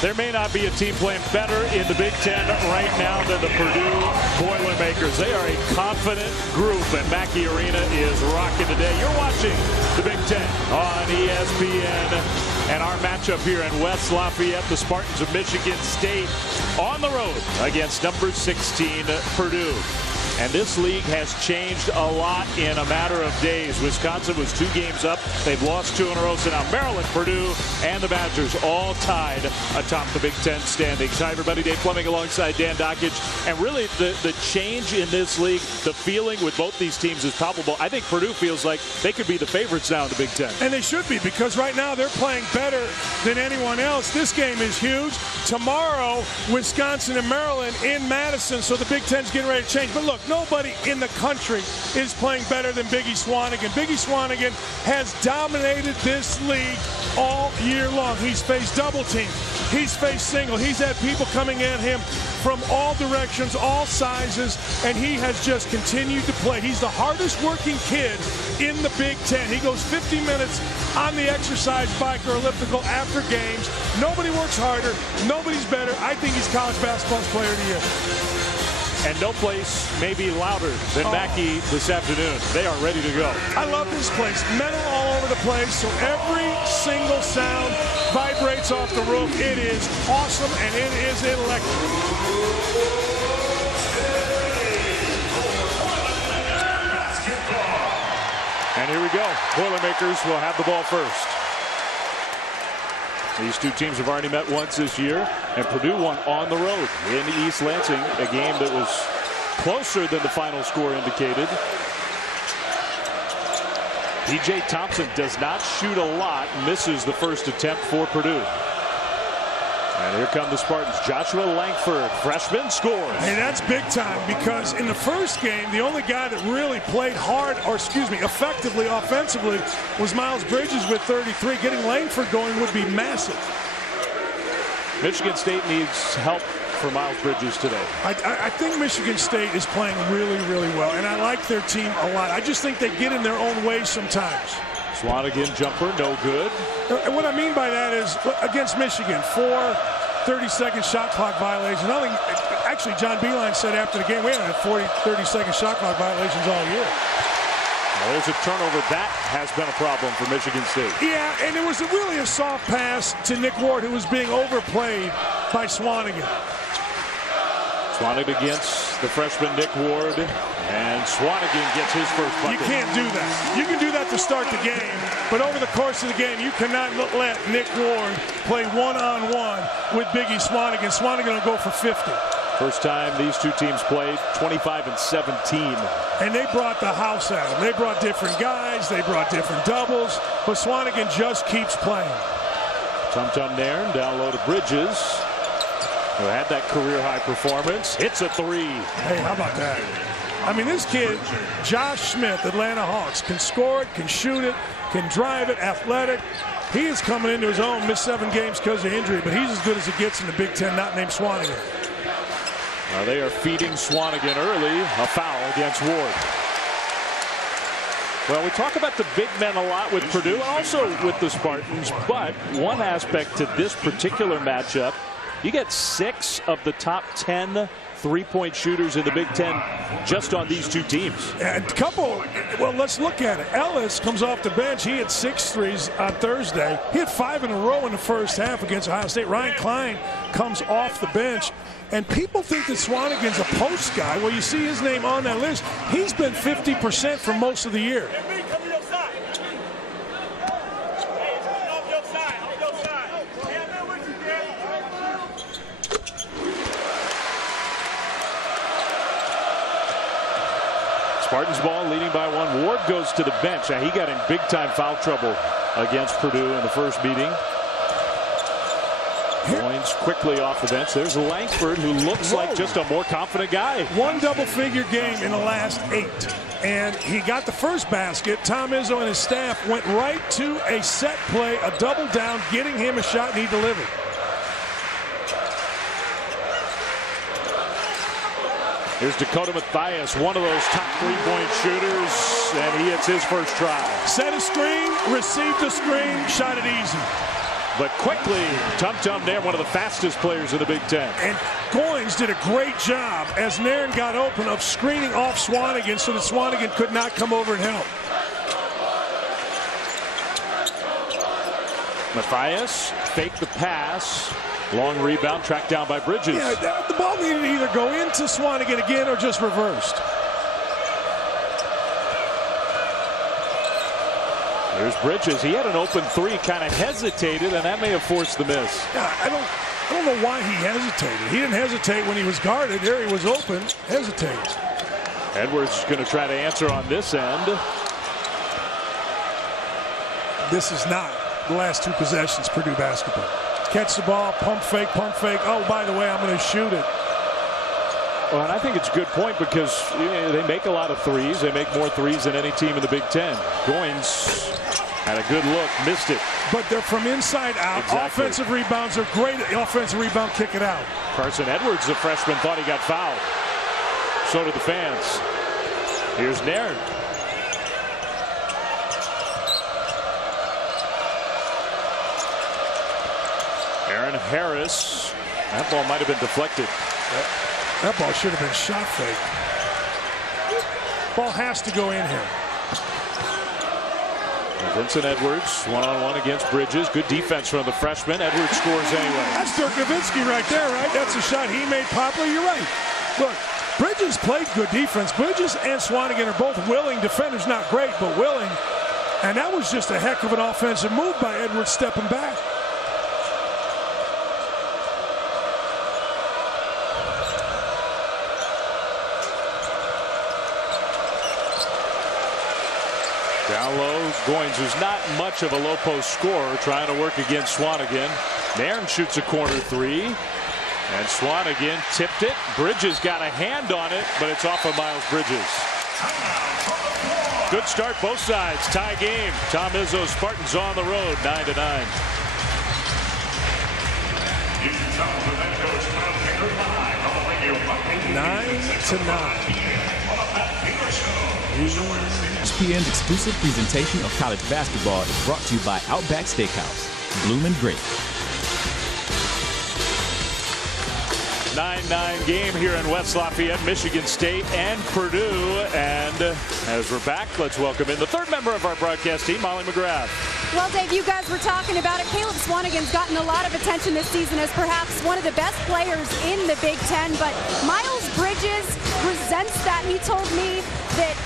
There may not be a team playing better in the Big Ten right now than the Purdue Boilermakers. They are a confident group, and Mackey Arena is rocking today. You're watching the Big Ten on ESPN, and our matchup here in West Lafayette, the Spartans of Michigan State on the road against number 16 Purdue. And this league has changed a lot in a matter of days. Wisconsin was 2 games up. They've lost 2 in a row. So now Maryland, Purdue, and the Badgers all tied atop the Big Ten standings. Hi, everybody. Dave Fleming alongside Dan Dockage. And really, the change in this league, the feeling with both these teams is palpable. I think Purdue feels like they could be the favorites now in the Big Ten. And they should be, because right now they're playing better than anyone else. This game is huge. Tomorrow, Wisconsin and Maryland in Madison. So the Big Ten's getting ready to change. But look, nobody in the country is playing better than Biggie Swanigan. Biggie Swanigan has dominated this league all year long. He's faced double team. He's faced single. He's had people coming at him from all directions, all sizes, and he has just continued to play. He's the hardest working kid in the Big Ten. He goes 50 minutes on the exercise bike or elliptical after games. Nobody works harder. Nobody's better. I think he's college basketball's player of the year. And no place may be louder than Mackey this afternoon. They are ready to go. I love this place. Metal all over the place, so every single sound vibrates off the roof. It is awesome, and it is electric. And here we go. Boilermakers will have the ball first. These two teams have already met once this year, and Purdue won on the road in East Lansing, a game that was closer than the final score indicated. P.J. Thompson does not shoot a lot, misses the first attempt for Purdue. And here come the Spartans. Joshua Langford, freshman, scores. Hey, that's big time, because in the first game, the only guy that really played hard, or excuse me, effectively offensively, was Miles Bridges with 33. Getting Langford going would be massive. Michigan State needs help for Miles Bridges today. I think Michigan State is playing really, really well, and I like their team a lot. I just think they get in their own way sometimes. Swanigan jumper, no good. And what I mean by that is, against Michigan, 4 30-second shot clock violations. Actually, John Beilein said after the game, we haven't had 30-second shot clock violations all year. Well, there's a turnover. That has been a problem for Michigan State. Yeah, and it was really a soft pass to Nick Ward, who was being overplayed by Swanigan. Swanigan against the freshman Nick Ward, and Swanigan gets his first bucket. You can't do that. You can do that to start the game, but over the course of the game, you cannot let Nick Ward play one-on-one with Biggie Swanigan. Swanigan will go for 50. First time these two teams played, 25 and 17. And they brought the house at them. They brought different guys. They brought different doubles, but Swanigan just keeps playing. Tum Nairn down low to Bridges, who had that career-high performance. Hits a 3. Hey, how about that? I mean, this kid, Josh Smith, Atlanta Hawks, can score it, can shoot it, can drive it, athletic. He is coming into his own, missed 7 games because of injury, but he's as good as it gets in the Big Ten, not named Swanigan. Now they are feeding Swanigan early, a foul against Ward. Well, we talk about the big men a lot with Purdue and also with the Spartans, but one aspect to this particular matchup, you get 6 of the top 10 3-point shooters in the Big Ten just on these two teams. And a couple, well, let's look at it. Ellis comes off the bench. He had 6 threes on Thursday. He had 5 in a row in the first half against Ohio State. Ryan Klein comes off the bench. And people think that Swanigan's a post guy. Well, you see his name on that list. He's been 50% for most of the year. Spartans ball leading by 1. Ward goes to the bench. Now, he got in big-time foul trouble against Purdue in the first meeting. Points quickly off the bench. There's Langford, who looks like just a more confident guy. 1 double-figure game in the last 8. And he got the first basket. Tom Izzo and his staff went right to a set play, a double down, getting him a shot, and he delivered. Here's Dakota Mathias, one of those top 3-point shooters, and he hits his first try. Set a screen, received a screen, shot it easy. but quickly, Tum there, one of the fastest players in the Big Ten. And Goins did a great job as Nairn got open of screening off Swanigan so that Swanigan could not come over and help. Matthias faked the pass. Long rebound, tracked down by Bridges. Yeah, the ball needed to either go into Swanigan again or just reversed. Here's Bridges. He had an open three, kind of hesitated, and that may have forced the miss. Yeah, I don't know why he hesitated. He didn't hesitate when he was guarded. There he was open. Hesitates. Edwards is going to try to answer on this end. This is not the last two possessions, Purdue basketball. Catch the ball, pump fake, pump fake. Oh, by the way, I'm going to shoot it. Well, and I think it's a good point because they make a lot of threes. They make more threes than any team in the Big Ten. Goins had a good look, missed it. But they're from inside out. Exactly. Offensive rebounds are great. Offensive rebound, kick it out. Carson Edwards, the freshman, thought he got fouled. So did the fans. Here's Nairn. Aaron Harris. That ball might have been deflected. That ball should have been shot fake. Ball has to go in here. Vincent Edwards, one-on-one against Bridges. Good defense from the freshman. Edwards scores anyway. That's Dirk Nowitzki right there, right? That's a shot he made popular. You're right. Look, Bridges played good defense. Bridges and Swanigan are both willing defenders. Not great, but willing. And that was just a heck of an offensive move by Edwards stepping back. Down low, Goins, who's not much of a low post scorer, trying to work against Swanigan. Nairn shoots a corner three. And Swanigan tipped it. Bridges got a hand on it, but it's off of Miles Bridges. Good start, both sides. Tie game. Tom Izzo Spartans on the road, 9-9. 9-9. ESPN's exclusive presentation of college basketball is brought to you by Outback Steakhouse. Bloomin' Great. 9-9 game here in West Lafayette, Michigan State and Purdue. And as we're back, let's welcome in the third member of our broadcast team, Molly McGrath. Well, Dave, you guys were talking about it. Caleb Swanigan's gotten a lot of attention this season as perhaps one of the best players in the Big Ten, but Miles Bridges resents that. He told me that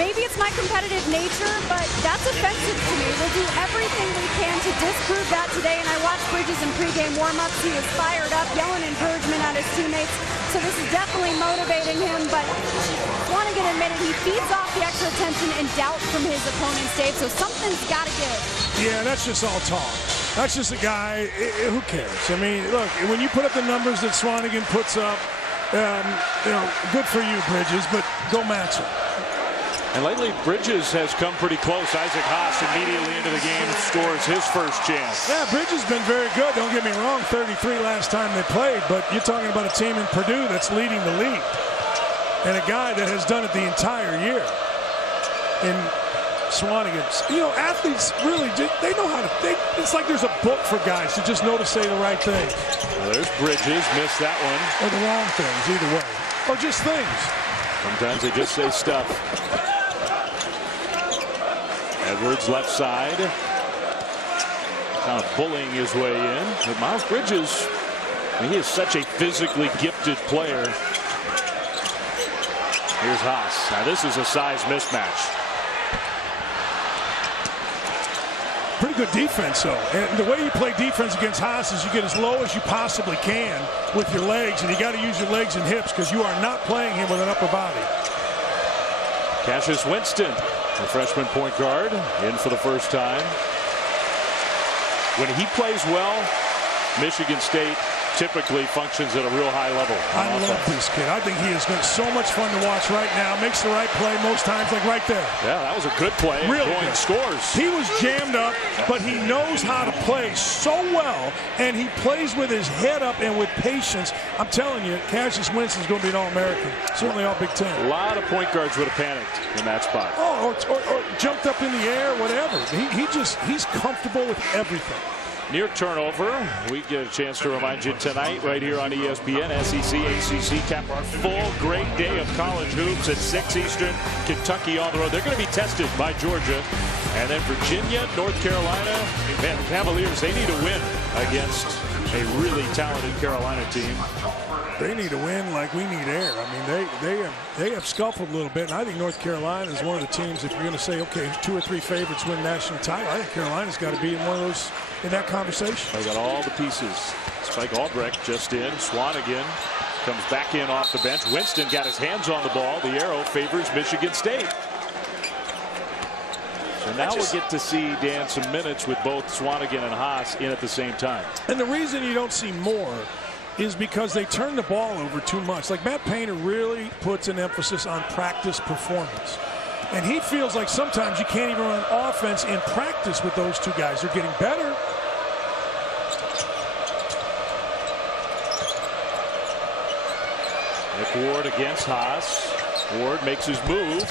maybe it's my competitive nature, but that's offensive to me. We'll do everything we can to disprove that today. And I watched Bridges in pregame warmups. He was fired up, yelling encouragement at his teammates. So this is definitely motivating him. But Swanigan admitted he feeds off the extra attention and doubt from his opponents, Dave. So something's got to give. Yeah, that's just all talk. That's just a guy. Who cares? I mean, look, when you put up the numbers that Swanigan puts up, good for you, Bridges, but go match him. And lately, Bridges has come pretty close. Isaac Haas immediately into the game scores his first chance. Yeah, Bridges has been very good. Don't get me wrong, 33 last time they played, but you're talking about a team in Purdue that's leading the league. And a guy that has done it the entire year. And Swanigan, athletes really, they know how to think. It's like there's a book for guys to just know to say the right thing. Well, there's Bridges, missed that one. Or the wrong things, either way. Or just things. Sometimes they just say stuff. Edwards left side. Kind of bullying his way in. But Miles Bridges, he is such a physically gifted player. Here's Haas. Now this is a size mismatch. Pretty good defense, though. And the way you play defense against Haas is you get as low as you possibly can with your legs, and you got to use your legs and hips because you are not playing him with an upper body. Cassius Winston, the freshman point guard, in for the first time. When he plays well, Michigan State typically functions at a real high level. I love this kid. I think he is so much fun to watch right now. Makes the right play most times, like right there. Yeah, that was a good play. Really good. Scores. He was jammed up, but he knows how to play so well, and he plays with his head up and with patience. I'm telling you, Cassius Winston is going to be an All-American. Certainly all Big Ten. A lot of point guards would have panicked in that spot. Oh, or jumped up in the air, whatever. He's comfortable with everything. near turnover. We get a chance to remind you tonight right here on ESPN, SEC, ACC cap our full great day of college hoops at 6 Eastern. Kentucky on the road. They're going to be tested by Georgia. And then Virginia, North Carolina. Man, the Cavaliers, they need to win against a really talented Carolina team. They need to win like we need air. I mean, they have scuffled a little bit, and I think North Carolina is one of the teams. If you're going to say, okay, 2 or 3 favorites win national title, I think Carolina's got to be in one of those in that conversation. They got all the pieces. Spike Albrecht just in. Swanigan comes back in off the bench. Winston got his hands on the ball. The arrow favors Michigan State. So now we'll get to see, Dan, some minutes with both Swanigan and Haas in at the same time. And the reason you don't see more is because they turn the ball over too much. Like Matt Painter really puts an emphasis on practice performance. And he feels like sometimes you can't even run offense in practice with those two guys. They're getting better. Nick Ward against Haas. Ward makes his move.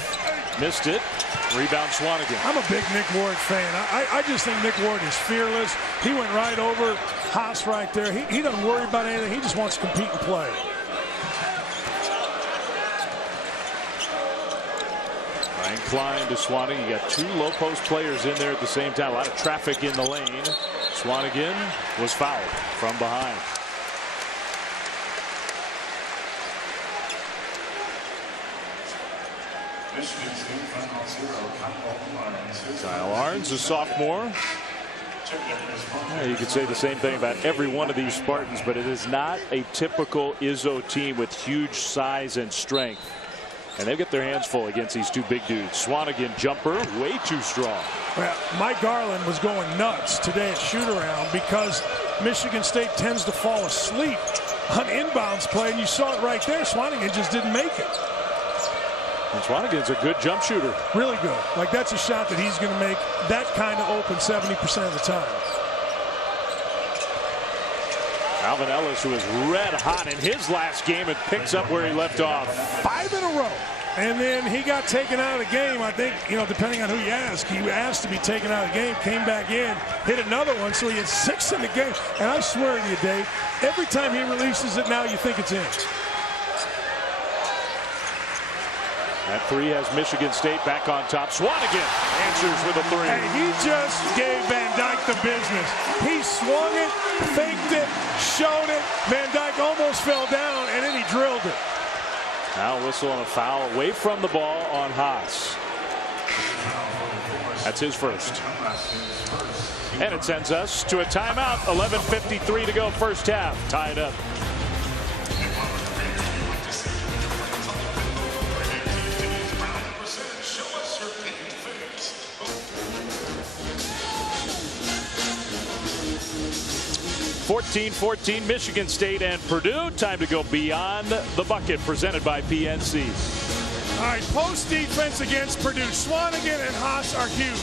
Missed it. Rebound Swanigan. I'm a big Nick Ward fan. I just think Nick Ward is fearless. He went right over Haas right there. He doesn't worry about anything. He just wants to compete and play. Ryan Klein to Swanigan. You got 2 low post players in there at the same time. A lot of traffic in the lane. Swanigan was fouled from behind. Kyle Arns, a sophomore. Yeah, you could say the same thing about every one of these Spartans, but it is not a typical Izzo team with huge size and strength. And they get their hands full against these 2 big dudes. Swanigan jumper, way too strong. Well, Mike Garland was going nuts today at shoot-around because Michigan State tends to fall asleep on inbounds play, and you saw it right there. Swanigan just didn't make it. And Swanigan's a good jump shooter. Really good. Like, that's a shot that he's going to make that kind of open 70% of the time. Alvin Ellis, who is red hot in his last game, and picks up where he left off. 5 in a row. And then he got taken out of the game. I think, you know, depending on who you ask, he asked to be taken out of the game, came back in, hit another one, so he had 6 in the game. And I swear to you, Dave, every time he releases it now, you think it's in. That 3 has Michigan State back on top. Swanigan answers with a 3. Hey, he just gave Van Dyke the business. He swung it, faked it, showed it. Van Dyke almost fell down, and then he drilled it. Now whistle and a foul away from the ball on Haas. That's his first. And it sends us to a timeout. 11:53 to go, first half. Tied up. (14-14) Michigan State and Purdue. Time to go beyond the bucket, presented by PNC. All right, post defense against Purdue. Swanigan and Haas are huge.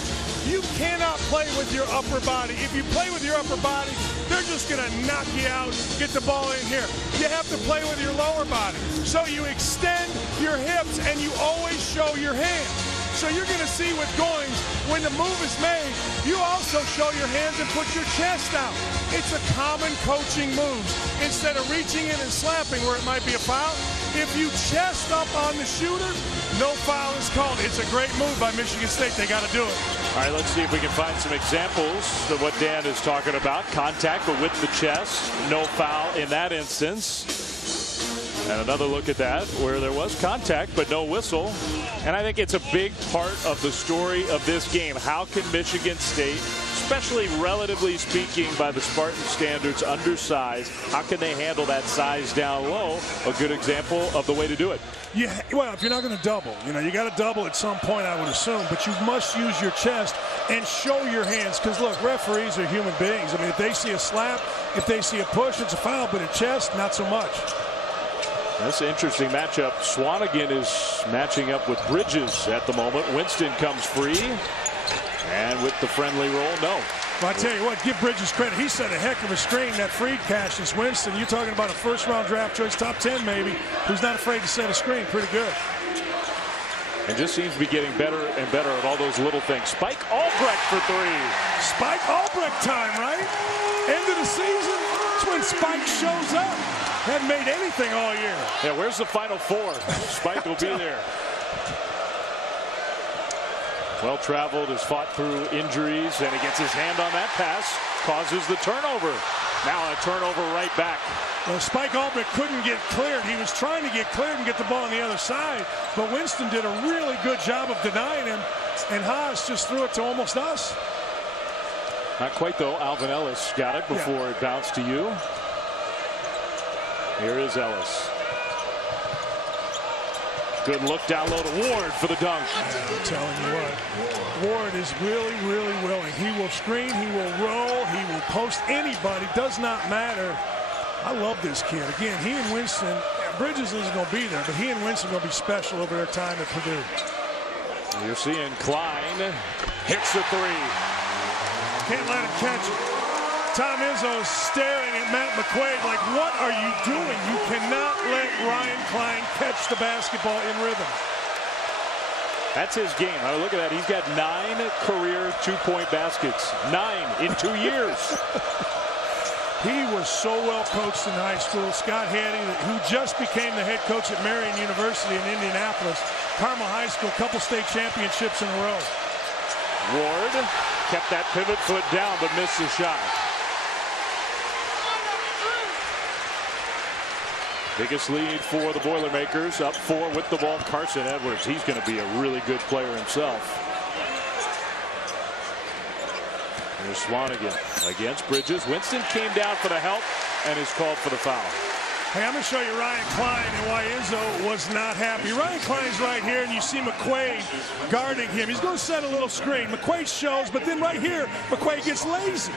You cannot play with your upper body. If you play with your upper body, they're just going to knock you out, get the ball in here. You have to play with your lower body. So you extend your hips and you always show your hands. So you're going to see with Goins, when the move is made, you also show your hands and put your chest out. It's a common coaching move. Instead of reaching in and slapping where it might be a foul, if you chest up on the shooter, no foul is called. It's a great move by Michigan State. They got to do it. All right, let's see if we can find some examples of what Dan is talking about. Contact, but with the chest, no foul in that instance. And another look at that where there was contact but no whistle. And I think it's a big part of the story of this game. How can Michigan State, especially relatively speaking by the Spartan standards, undersized, how can they handle that size down low? A good example of the way to do it. Yeah, well, if you're not going to double, you got to double at some point, I would assume, but you must use your chest and show your hands, because look, referees are human beings. I mean, if they see a slap, if they see a push, it's a foul, but a chest, not so much. That's an interesting matchup. Swanigan is matching up with Bridges at the moment. Winston comes free, and with the friendly roll, no. Well, I tell you what, give Bridges credit. He set a heck of a screen. That Freed Cassius Winston, you're talking about a first-round draft choice, top 10 maybe, who's not afraid to set a screen. Pretty good. And just seems to be getting better and better at all those little things. Spike Albrecht for 3. Spike Albrecht time, right? the season, that's when Spike shows up. Hadn't made anything all year. Yeah, where's the Final Four? Spike will be there. Well traveled, has fought through injuries, and he gets his hand on that pass, causes the turnover. Now a turnover right back. Well, Spike Albrecht couldn't get cleared. He was trying to get cleared and get the ball on the other side, but Winston did a really good job of denying him, and Haas just threw it to almost us. Not quite, though. Alvin Ellis got it before it bounced to you. Here is Ellis. Good look down low to Ward for the dunk. I'm telling you what, Ward is really, really willing. He will screen, he will roll, he will post anybody. Does not matter. I love this kid. Again, he and Winston, Bridges isn't going to be there, but he and Winston are going to be special over their time at Purdue. You're seeing Klein hits the three. Can't let him catch it. Tom Izzo's staring at Matt McQuaid like, what are you doing? You cannot let Ryan Klein catch the basketball in rhythm. That's his game. Oh, look at that. He's got 9 career two-point baskets. 9 in 2 years. He was so well coached in high school. Scott Handy, who just became the head coach at Marion University in Indianapolis. Carmel High School, couple state championships in a row. Ward kept that pivot foot down but missed the shot. Biggest lead for the Boilermakers. Up 4 with the ball. Carson Edwards. He's going to be a really good player himself. Here's Swanigan against Bridges. Winston came down for the help and is called for the foul. Hey, I'm going to show you Ryan Klein and why Izzo was not happy. Ryan Klein's right here, and you see McQuaid guarding him. He's going to set a little screen. McQuaid shows, but then right here, McQuaid gets lazy,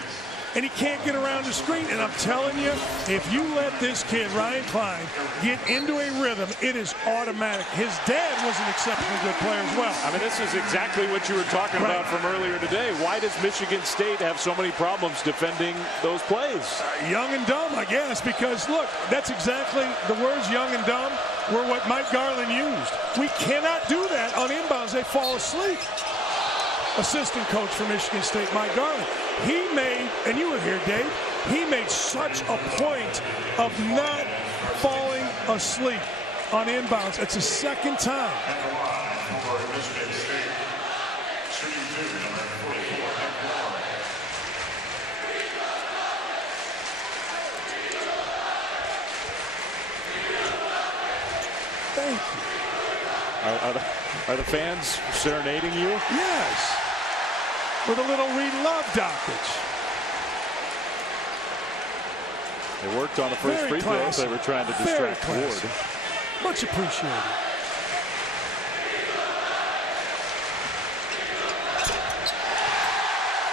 and he can't get around the screen. And I'm telling you, if you let this kid, Ryan Klein, get into a rhythm, it is automatic. His dad was an exceptionally good player as well. I mean, this is exactly what you were talking about from earlier today. Why does Michigan State have so many problems defending those plays? Young and dumb, I guess, because, look, that's exactly the words young and dumb were what Mike Garland used. We cannot do that on inbounds. They fall asleep. Assistant coach for Michigan State, Mike Garland. He made, and you were here, Dave, he made such a point of not falling asleep on inbounds. It's the second time. Thank you. Are the fans serenading you? Yes. With a little Reed Love dockage. They worked on the first free throw. They were trying to distract Ward. Much appreciated.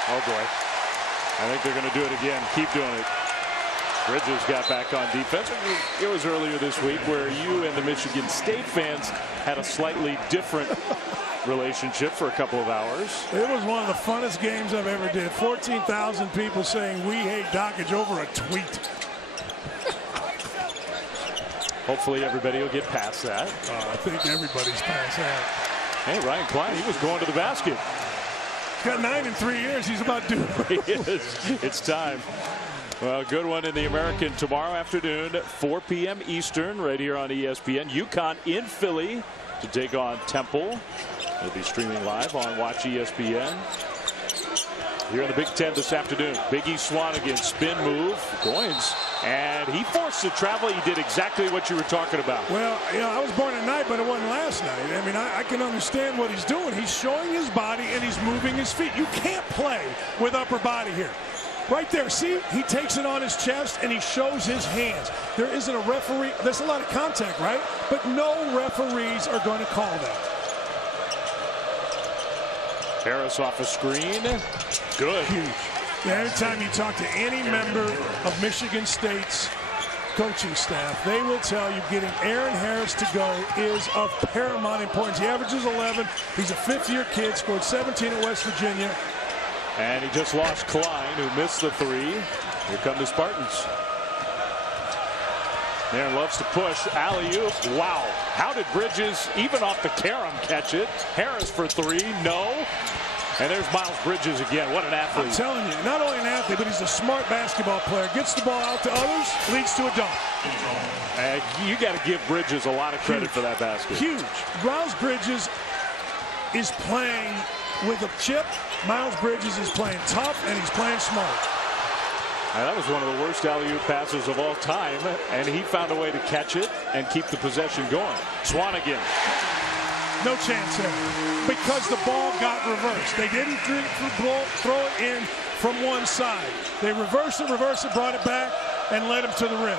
Oh boy. I think they're going to do it again. Keep doing it. Bridges got back on defense. It was earlier this week where you and the Michigan State fans had a slightly different relationship for a couple of hours. It was one of the funnest games I've ever did. 14,000 people saying we hate Dockage over a tweet. Hopefully everybody will get past that. I think everybody's past that. Hey, Ryan Klein, he was going to the basket. He's got 9 in 3 years. He's about due. He is. It's time. Well, good one in the American tomorrow afternoon, 4 p.m. Eastern, right here on ESPN. UConn in Philly to take on Temple. It'll be streaming live on Watch ESPN. Here in the Big Ten this afternoon, Big E Swanigan, spin move, Goins, and he forced the travel. He did exactly what you were talking about. Well, you know, I was born at night, but it wasn't last night. I mean, I can understand what he's doing. He's showing his body and he's moving his feet. You can't play with upper body here. Right there, see, he takes it on his chest and he shows his hands. There isn't a referee. There's a lot of contact, right? But no referees are going to call that. Harris off a screen. Good. Huge. Yeah, every time you talk to any member of Michigan State's coaching staff, they will tell you getting Aaron Harris to go is of paramount importance. He averages 11. He's a fifth-year kid, scored 17 at West Virginia. And he just lost Klein, who missed the three. Here come the Spartans. Aaron loves to push. Alley-oop. Wow. How did Bridges, even off the carom, catch it? Harris for three. No. And there's Miles Bridges again. What an athlete. I'm telling you, not only an athlete, but he's a smart basketball player. Gets the ball out to others, leads to a dunk. You got to give Bridges a lot of credit for that basket. Huge. Miles Bridges is playing with a chip. Miles Bridges is playing tough, and he's playing smart. That was one of the worst alley-oop passes of all time, and he found a way to catch it and keep the possession going. Swanigan. No chance there because the ball got reversed. They didn't throw it in from one side. They reversed it, brought it back, and led him to the rim.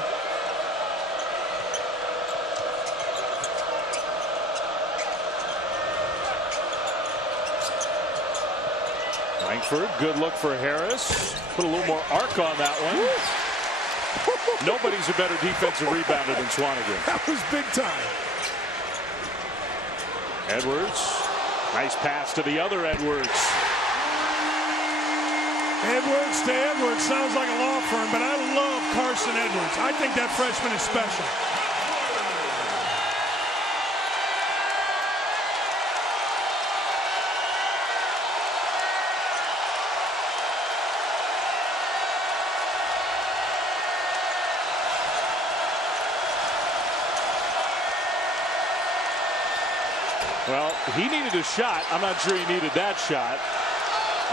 Langford, good look for Harris. Put a little more arc on that one. Nobody's a better defensive rebounder than Swanigan. That was big time. Edwards. Nice pass to the other Edwards. Edwards to Edwards sounds like a law firm, but I love Carson Edwards. I think that freshman is special. Well, he needed a shot. I'm not sure he needed that shot.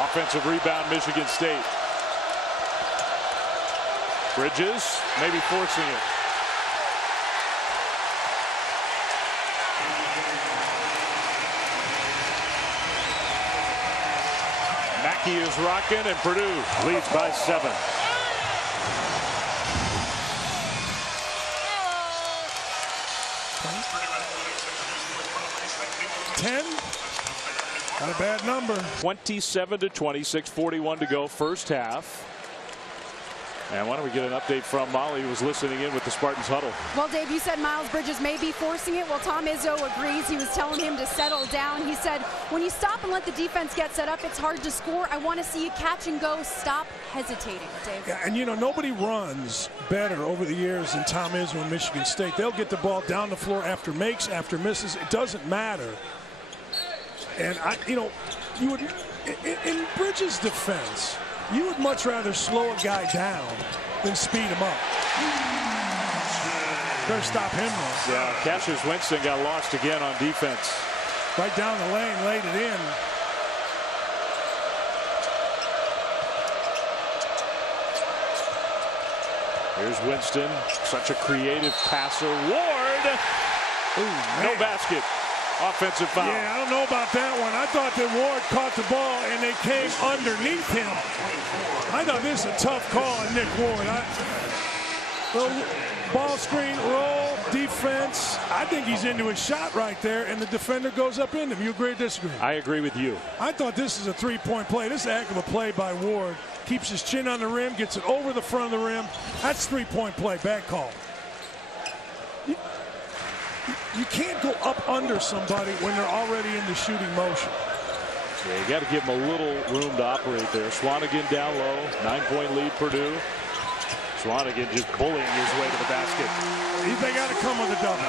Offensive rebound, Michigan State. Bridges maybe forcing it. Mackey is rocking, and Purdue leads by 7. Not a bad number. 27-20, 6:41 to go, first half. And why don't we get an update from Molly, who was listening in with the Spartans huddle. Well, Dave, you said Miles Bridges may be forcing it. Well, Tom Izzo agrees. He was telling him to settle down. He said, when you stop and let the defense get set up, it's hard to score. I want to see you catch and go. Stop hesitating, Dave. Yeah, and, you know, nobody runs better over the years than Tom Izzo in Michigan State. They'll get the ball down the floor after makes, after misses. It doesn't matter. And, you would, in Bridges' defense, you would much rather slow a guy down than speed him up. Better stop him, though. Yeah, Cassius Winston got lost again on defense. Right down the lane, laid it in. Here's Winston, such a creative passer. Ward, no basket. Offensive foul. Yeah, I don't know about that one. I thought that Ward caught the ball and they came underneath him. I thought this is a tough call on Nick Ward. Ball screen, roll, defense. I think he's into his shot right there, and the defender goes up in him. You agree or disagree? I agree with you. I thought this is a three-point play. This is a heck of a play by Ward. Keeps his chin on the rim, gets it over the front of the rim. That's three-point play. Bad call. You can't go up under somebody when they're already in the shooting motion. Yeah, you got to give them a little room to operate there. Swanigan down low, 9-point lead Purdue. Swanigan just bullying his way to the basket. They got to come with a double.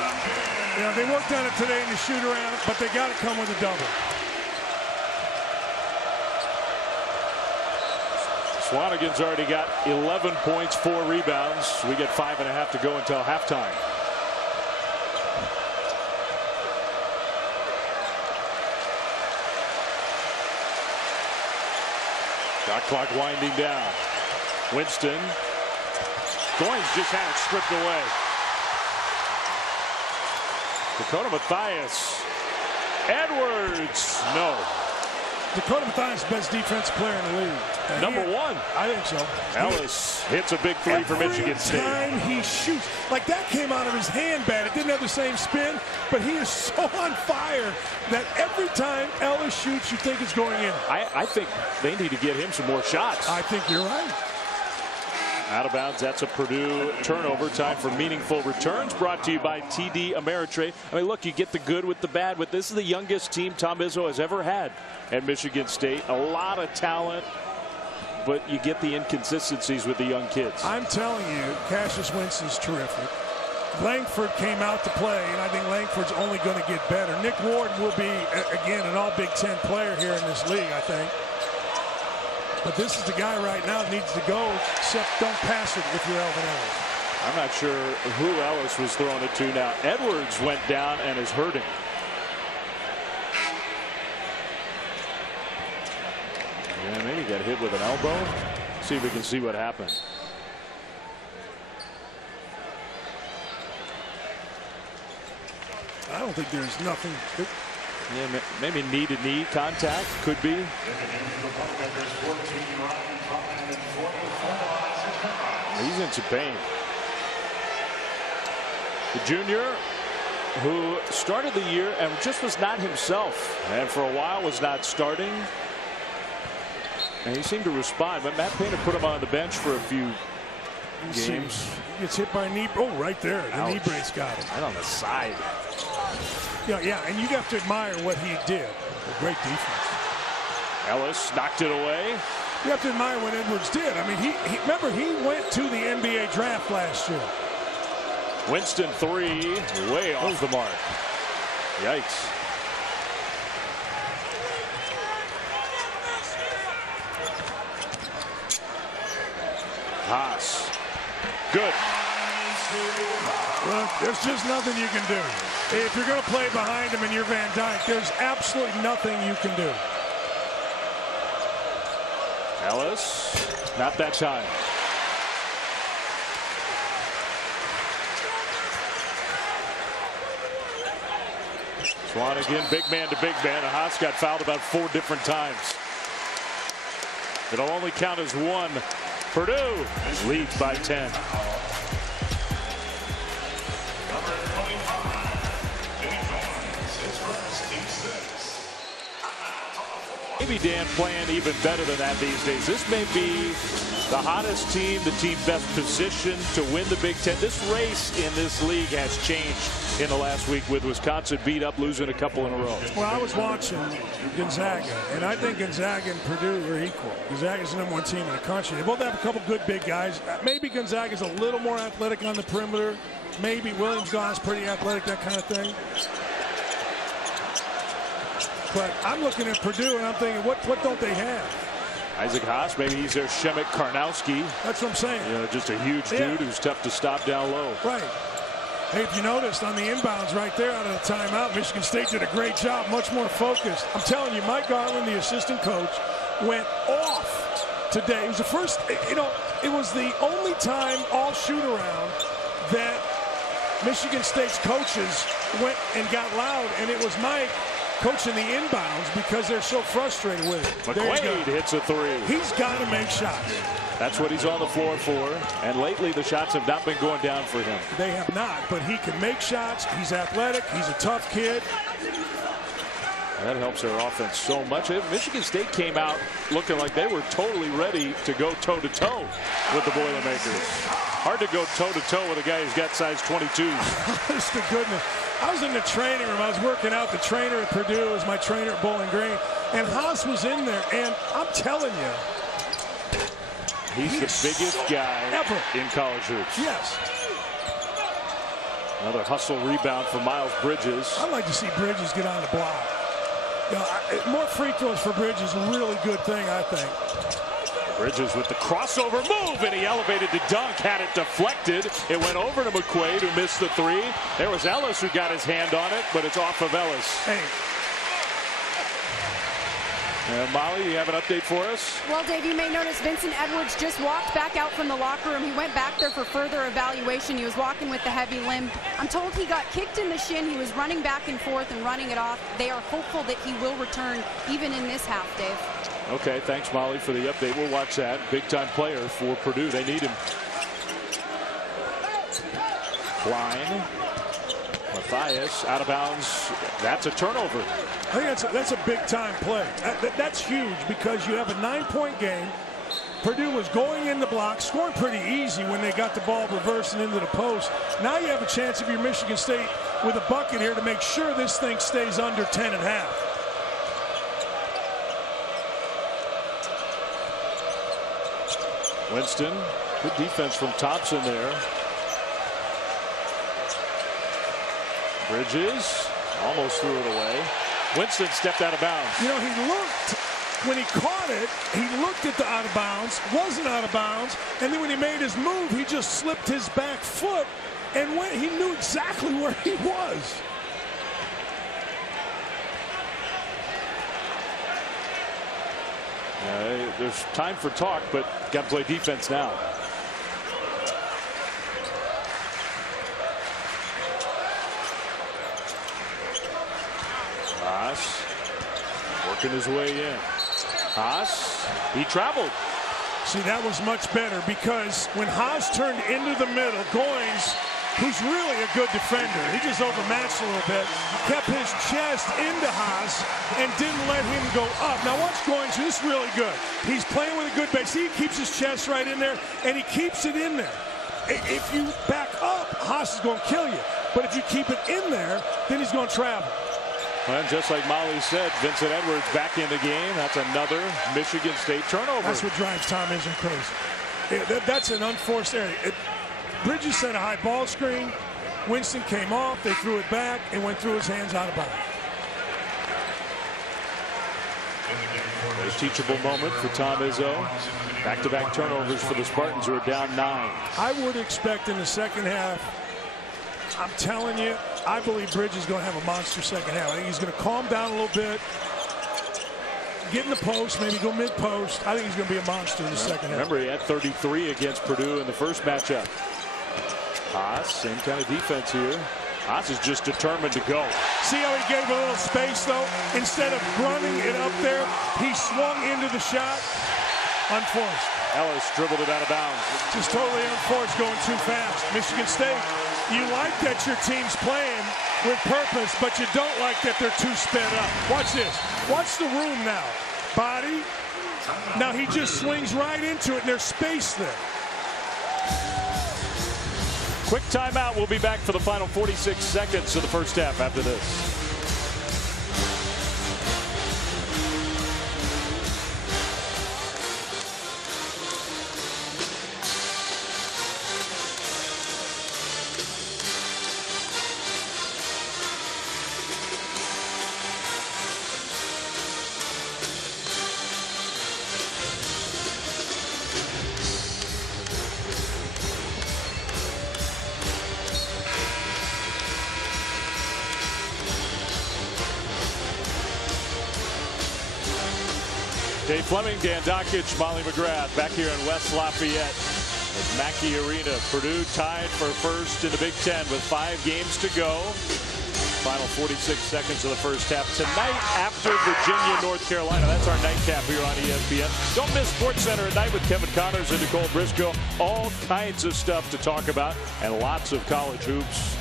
You know, they worked on it today in the shoot around, but they got to come with a double. Swanigan's already got 11 points, 4 rebounds. We get 5.5 to go until halftime. Shot clock winding down. Winston. Goins just had it stripped away. Dakota Mathias. Edwards. No. Dakota Mathias, best defensive player in the league. Number 1. I think so. Ellis hits a big three for Michigan State. Every time he shoots, like that came out of his hand bad. It didn't have the same spin, but he is so on fire that every time Ellis shoots, you think it's going in. I think they need to get him some more shots. I think you're right. Out of bounds. That's a Purdue turnover. Time for meaningful returns. Brought to you by TD Ameritrade. I mean, look, you get the good with the bad. But this is the youngest team Tom Izzo has ever had at Michigan State. A lot of talent, but you get the inconsistencies with the young kids. I'm telling you, Cassius Winston's terrific. Langford came out to play, and I think Langford's only going to get better. Nick Ward will be, again, an all Big Ten player here in this league, I think. But this is the guy right now that needs to go, except don't pass it if you're Elvin Ellis. I'm not sure who Ellis was throwing it to now. Edwards went down and is hurting. Yeah, maybe got hit with an elbow. See if we can see what happened. I don't think there's nothing. Yeah, maybe knee-to-knee contact could be. He's in some pain. The junior who started the year and just was not himself, and for a while was not starting. And he seemed to respond, but Matt Painter put him on the bench for a few games. He gets hit by a knee. Oh, right there. The knee brace got him. Right on the side. Yeah, and you have to admire what he did. A great defense. Ellis knocked it away. You have to admire what Edwards did. I mean, remember, he went to the NBA draft last year. Winston three, way off the mark. Yikes. Haas. Good. Well, there's just nothing you can do. If you're going to play behind him and you're Van Dyke, there's absolutely nothing you can do. Ellis, not that time. Swanigan, big man to big man. Haas got fouled about 4 different times. It'll only count as 1. Purdue leads by 10. Maybe Dan playing even better than that these days. This may be the hottest team, the team best positioned to win the Big Ten. This race in this league has changed in the last week with Wisconsin beat up, losing a couple in a row. Well, I was watching Gonzaga, and I think Gonzaga and Purdue are equal. Gonzaga's the #1 team in the country. They both have a couple good big guys. Maybe Gonzaga's a little more athletic on the perimeter. Maybe Williams-Goss pretty athletic, that kind of thing. But I'm looking at Purdue, and I'm thinking, what don't they have? Isaac Haas, maybe he's their Shemek Karnowski. That's what I'm saying. You know, just a huge dude who's tough to stop down low. Right. Hey, if you noticed on the inbounds right there out of the timeout, Michigan State did a great job, much more focused. I'm telling you, Mike Garland, the assistant coach, went off today. It was the first, you know, it was the only time all shoot around that Michigan State's coaches went and got loud, and it was Mike coaching the inbounds because they're so frustrated with it. McQuaid hits a 3. He's got to make shots. That's what he's on the floor for. And lately the shots have not been going down for him. They have not, but he can make shots. He's athletic. He's a tough kid. And that helps their offense so much. Michigan State came out looking like they were totally ready to go toe-to-toe with the Boilermakers. Hard to go toe-to-toe with a guy who's got size 22s. Honest to goodness. I was in the training room. I was working out. The trainer at Purdue was my trainer at Bowling Green. And Haas was in there. And I'm telling you, he's the biggest guy ever in college hoops. Yes. Another hustle rebound for Miles Bridges. I'd like to see Bridges get on the block. You know, more free throws for Bridges is a really good thing, I think. Bridges with the crossover move, and he elevated to dunk, had it deflected. It went over to McQuaid, who missed the 3. There was Ellis who got his hand on it, but it's off of Ellis. Hey. Molly, you have an update for us? Well, Dave, you may notice Vincent Edwards just walked back out from the locker room. He went back there for further evaluation. He was walking with the heavy limp. I'm told he got kicked in the shin. He was running back and forth and running it off. They are hopeful that he will return even in this half, Dave. Okay, thanks, Molly, for the update. We'll watch that. Big-time player for Purdue. They need him. Klein. Matthias out of bounds. That's a turnover. I think that's a big-time play. That's huge because you have a 9-point game. Purdue was going in the block, scoring pretty easy when they got the ball reversed and into the post. Now you have a chance if you're Michigan State with a bucket here to make sure this thing stays under 10.5. Winston, good defense from Thompson there. Bridges almost threw it away. Winston stepped out of bounds. You know, he looked, when he caught it, he looked at the out of bounds, wasn't out of bounds, and then when he made his move, he just slipped his back foot and went. He knew exactly where he was. There's time for talk, but got to play defense now. Haas working his way in. Haas, he traveled. See, that was much better because when Haas turned into the middle, Goins, who's really a good defender, he just overmatched a little bit, kept his chest into Haas and didn't let him go up. Now watch Goins, this is really good. He's playing with a good base. He keeps his chest right in there, and he keeps it in there. If you back up, Haas is going to kill you. But if you keep it in there, then he's going to travel. And just like Molly said, Vincent Edwards back in the game. That's another Michigan State turnover. That's what drives Tom Izzo crazy. That's an unforced area. Bridges set a high ball screen. Winston came off. They threw it back and went through his hands out of bounds. A teachable moment for Tom Izzo. Back-to-back turnovers for the Spartans, who are down 9. I would expect in the second half, I'm telling you, I believe Bridges is going to have a monster second half. I think he's going to calm down a little bit, get in the post, maybe go mid-post. I think he's going to be a monster in the second half. Remember, he had 33 against Purdue in the first matchup. Haas, same kind of defense here. Haas is just determined to go. See how he gave a little space, though? Instead of running it up there, he swung into the shot. Unforced. Ellis dribbled it out of bounds. Just totally unforced, going too fast. Michigan State, you like that your team's playing with purpose, but you don't like that they're too sped up. Watch this. Watch the room now. Body. Now he just swings right into it, and there's space there. Quick timeout. We'll be back for the final 46 seconds of the first half after this. Dave Fleming, Dan Dockich, Molly McGrath back here in West Lafayette at Mackey Arena. Purdue tied for first in the Big Ten with 5 games to go. Final 46 seconds of the first half. Tonight after Virginia, North Carolina. That's our nightcap here on ESPN. Don't miss SportsCenter at night with Kevin Connors and Nicole Briscoe. All kinds of stuff to talk about and lots of college hoops.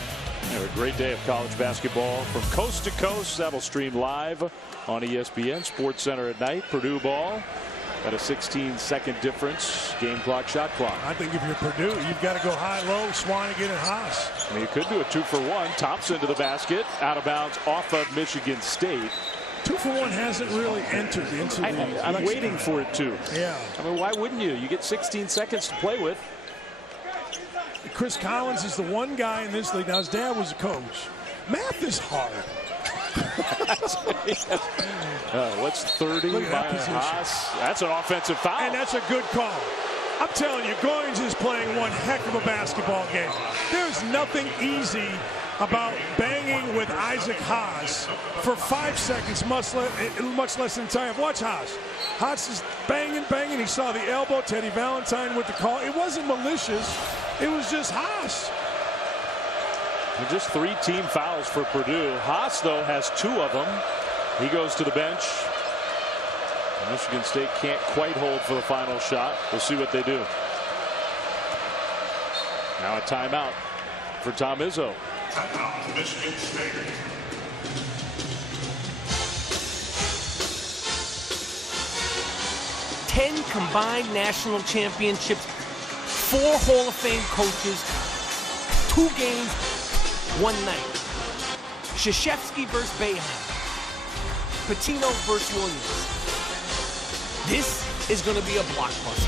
A great day of college basketball from coast to coast. That'll stream live on ESPN. SportsCenter at night. Purdue ball at a 16-second difference. Game clock, shot clock. I think if you're Purdue, you've got to go high-low, Swanigan and Haas. I mean, you could do a 2-for-1. Thompson to the basket. Out of bounds off of Michigan State. 2-for-1 hasn't really entered into the... I'm waiting for it to. Yeah. I mean, why wouldn't you? You get 16 seconds to play with. Chris Collins is the one guy in this league. Now, his dad was a coach. Math is hard. What's 30 by Haas? That's an offensive foul. And that's a good call. I'm telling you, Goins is playing one heck of a basketball game. There's nothing easy about banging with Isaac Haas for 5 seconds, much less than time. Watch Haas. Haas is banging. He saw the elbow. Teddy Valentine with the call. It wasn't malicious. It was just Haas. And just 3 team fouls for Purdue. Haas, though, has 2 of them. He goes to the bench. Michigan State can't quite hold for the final shot. We'll see what they do. Now a timeout for Tom Izzo. Timeout to Michigan State. Ten combined national championships, 4 Hall of Fame coaches, 2 games, 1 night. Krzyzewski versus Boeheim. Patino versus Williams. This is going to be a blockbuster.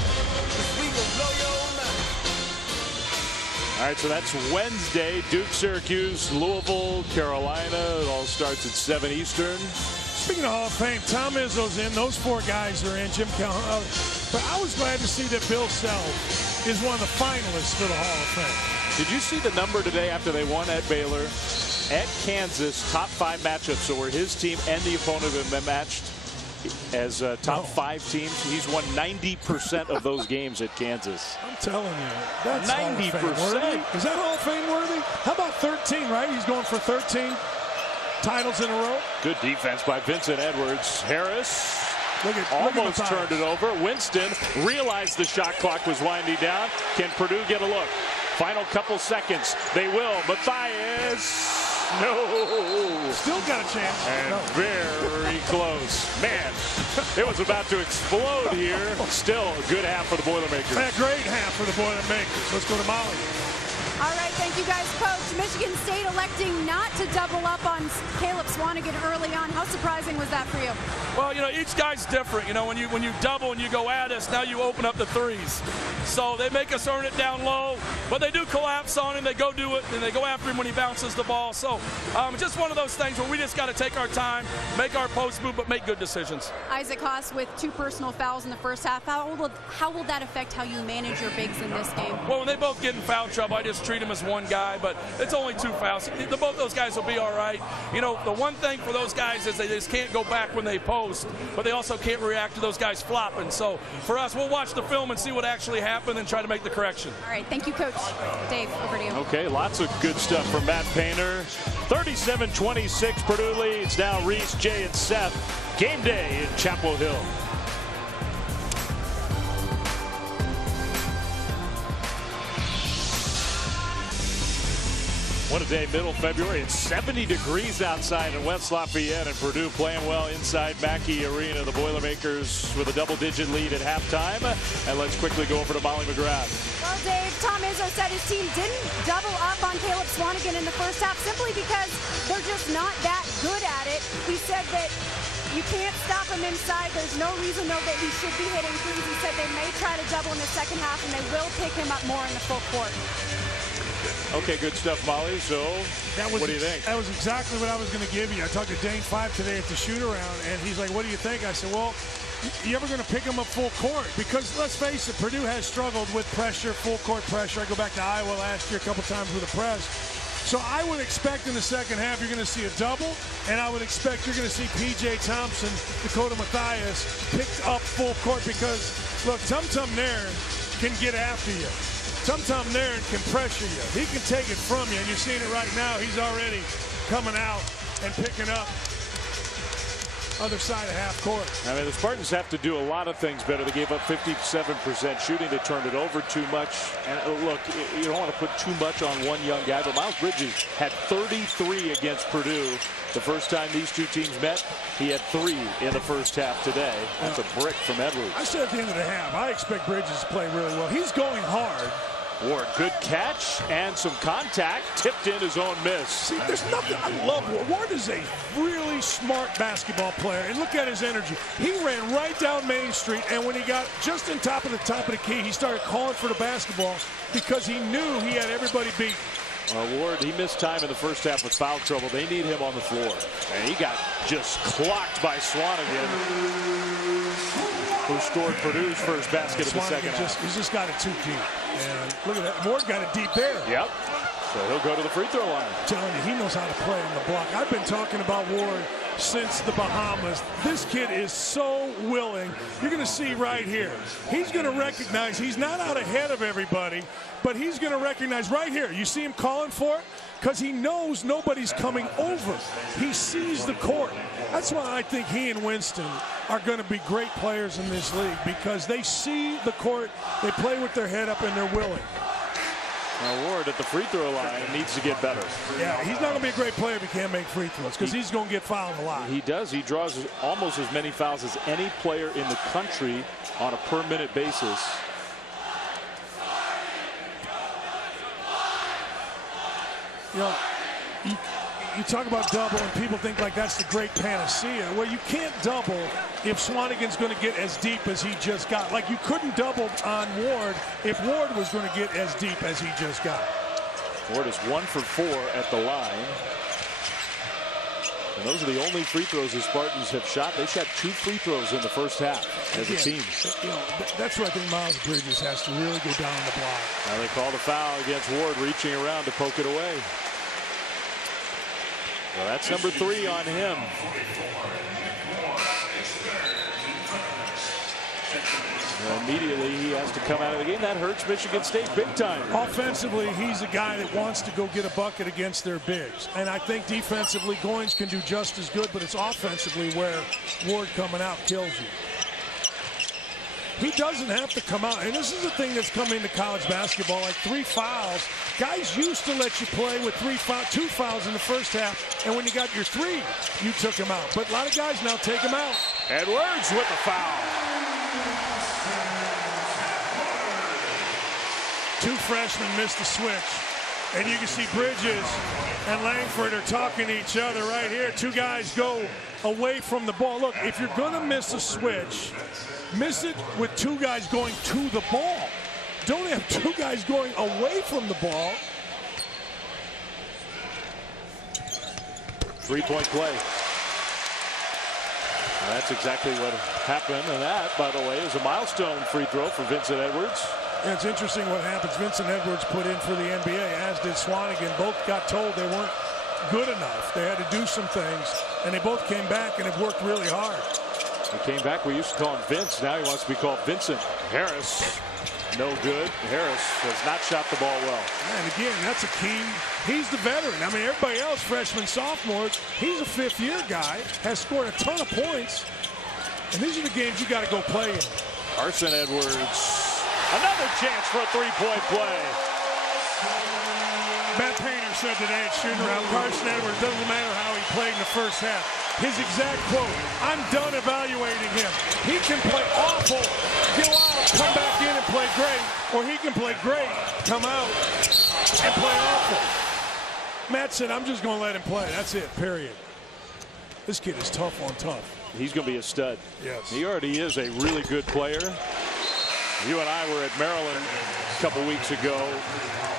All right, so that's Wednesday. Duke, Syracuse, Louisville, Carolina. It all starts at 7 Eastern. Speaking of Hall of Fame, Tom Izzo's in. Those 4 guys are in. Jim Calhoun. But I was glad to see that Bill Self is one of the finalists for the Hall of Fame. Did you see the number today after they won at Baylor? At Kansas, top 5 matchups. So where his team and the opponent have been matched as top 5 teams. He's won 90% of those games at Kansas. I'm telling you, that's 90%. Is that Hall of Fame worthy? How about 13, right? He's going for 13 titles in a row. Good defense by Vincent Edwards. Harris almost turned it over. Winston realized the shot clock was winding down. Can Purdue get a look? Final couple seconds. They will. Matthias. No. Still got a chance. And very close. Man, it was about to explode here. Still a good half for the Boilermakers. A great half for the Boilermakers. Let's go to Molly. All right, thank you guys, Coach. Michigan State electing not to double up on Caleb Swanigan early on. How surprising was that for you? Well, each guy's different. When you double and you go at us, now you open up the threes. So they make us earn it down low, but they do collapse on him. They go do it, and they go after him when he bounces the ball. So just one of those things where we just got to take our time, make our post move, but make good decisions. Isaac Haas with 2 personal fouls in the first half. How will that affect how you manage your bigs in this game? Well, when they both get in foul trouble, I just treat them as one guy, but it's only 2 fouls. Both those guys will be all right. The one thing for those guys is they just can't go back when they post, but they also can't react to those guys flopping. So for us, we'll watch the film and see what actually happened and try to make the correction. All right, thank you, Coach. Dave, over to you. Okay, lots of good stuff from Matt Painter. 37-26, Purdue leads. Now Reese, Jay, and Seth. Game day in Chapel Hill. What a day, middle February. It's 70 degrees outside in West Lafayette, and Purdue playing well inside Mackey Arena. The Boilermakers with a double-digit lead at halftime. And let's quickly go over to Molly McGrath. Well, Dave, Tom Izzo said his team didn't double up on Caleb Swanigan in the first half simply because they're just not that good at it. He said that you can't stop him inside. There's no reason, though, that he should be hitting threes. He said they may try to double in the second half, and they will pick him up more in the full court. Okay, good stuff, Molly. So, what do you think? That was exactly what I was going to give you. I talked to Dane Five today at the shoot-around, and he's like, what do you think? I said, well, you ever going to pick him up full court? Because let's face it, Purdue has struggled with pressure, full court pressure. I go back to Iowa last year a couple times with a press. So I would expect in the second half you're going to see a double, and I would expect you're going to see P.J. Thompson, Dakota Matthias picked up full court because, look, Tum Tum Nairn can get after you. Tum Tum Nairn can pressure you. He can take it from you, and you're seeing it right now. He's already coming out and picking up other side of half court. I mean, the Spartans have to do a lot of things better. They gave up 57% shooting. They turned it over too much. And look, you don't want to put too much on one young guy, but Miles Bridges had 33 against Purdue. The first time these two teams met, he had 3 in the first half today. That's a brick from Edwards. I said at the end of the half, I expect Bridges to play really well. He's going hard. Ward, good catch and some contact. Tipped in his own miss. See, there's nothing. I love Ward. Ward is a really smart basketball player. And look at his energy. He ran right down Main Street, and when he got just on top of the key, he started calling for the basketball because he knew he had everybody beat. Ward, he missed time in the first half with foul trouble. They need him on the floor. And he got just clocked by Swanigan, who scored Purdue's first basket of the second half. He's just got it too deep. And look at that. Ward got it deep there. Yep. So he'll go to the free throw line. I'm telling you, he knows how to play in the block. I've been talking about Ward since the Bahamas. This kid is so willing. You're going to see right here. He's going to recognize he's not out ahead of everybody, but he's going to recognize right here. You see him calling for it? Because he knows nobody's coming over. He sees the court. That's why I think he and Winston are going to be great players in this league because they see the court, they play with their head up, and they're willing. Now Ward at the free throw line needs to get better. Yeah, he's not going to be a great player if he can't make free throws because he's going to get fouled a lot. He does. He draws almost as many fouls as any player in the country on a per-minute basis. You know, you talk about double and people think like that's the great panacea. Well, you can't double if Swanigan's going to get as deep as he just got. Like you couldn't double on Ward if Ward was going to get as deep as he just got. Ward is 1 for 4 at the line. And those are the only free throws the Spartans have shot. They shot 2 free throws in the first half as a team. You know, that's where I think Miles Bridges has to really go down the block. Now they call the foul against Ward, reaching around to poke it away. Well, that's number 3 on him. And immediately he has to come out of the game. That hurts Michigan State big time. Offensively, he's a guy that wants to go get a bucket against their bigs. And I think defensively, Goins can do just as good, but it's offensively where Ward coming out kills you. He doesn't have to come out. And this is the thing that's come into college basketball, like 3 fouls. Guys used to let you play with 2 fouls in the first half. And when you got your 3, you took him out. But a lot of guys now take him out. Edwards with the foul. 2 freshmen missed the switch. And you can see Bridges and Langford are talking to each other right here. 2 guys go away from the ball. Look, if you're going to miss a switch, miss it with 2 guys going to the ball. Don't have 2 guys going away from the ball. 3-point play. Now that's exactly what happened. And that, by the way, is a milestone free throw for Vincent Edwards. And it's interesting what happens. Vincent Edwards put in for the NBA, as did Swanigan. Both got told they weren't good enough. They had to do some things, and they both came back and have worked really hard. He came back. We used to call him Vince. Now he wants to be called Vincent. Harris, no good. Harris has not shot the ball well. And again, that's a key. He's the veteran. I mean, everybody else, freshmen, sophomores, he's a 5th-year guy, has scored a ton of points. And these are the games you got to go play in. Carson Edwards. Another chance for a 3-point play. Matt Painter said today at shoot-around, Carson Edwards, doesn't matter how he played in the first half. His exact quote, I'm done evaluating him. He can play awful, go out, come back in and play great, or he can play great, come out, and play awful. Matt said, I'm just going to let him play. That's it, period. This kid is tough on tough. He's going to be a stud. Yes. He already is a really good player. You and I were at Maryland a couple weeks ago.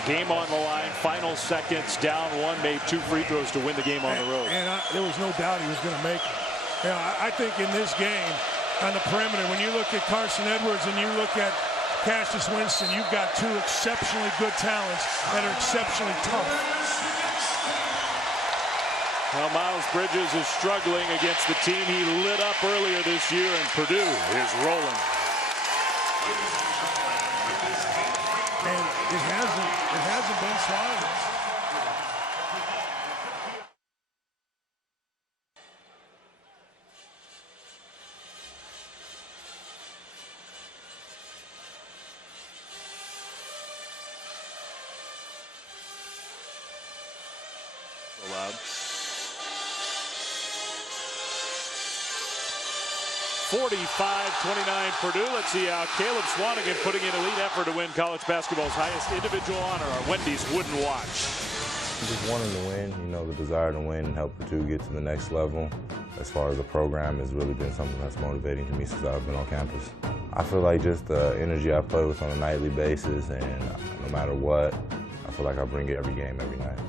Game on the line, final seconds, down 1, made 2 free throws to win the game on the road. And there was no doubt he was going to make it. You know, I think in this game, on the perimeter, when you look at Carson Edwards and you look at Cassius Winston, you've got 2 exceptionally good talents that are exceptionally tough. Well, Miles Bridges is struggling against the team he lit up earlier this year, and Purdue is rolling. And it hasn't been Swanigan. Allowed. 45-29 Purdue. Let's see how Caleb Swanigan putting in a lead effort to win college basketball's highest individual honor, our Wendy's Wooden Watch. Just wanting to win, you know, the desire to win and help Purdue get to the next level. As far as the program has really been something that's motivating to me since I've been on campus. I feel like just the energy I play with on a nightly basis, and no matter what, I feel like I bring it every game, every night.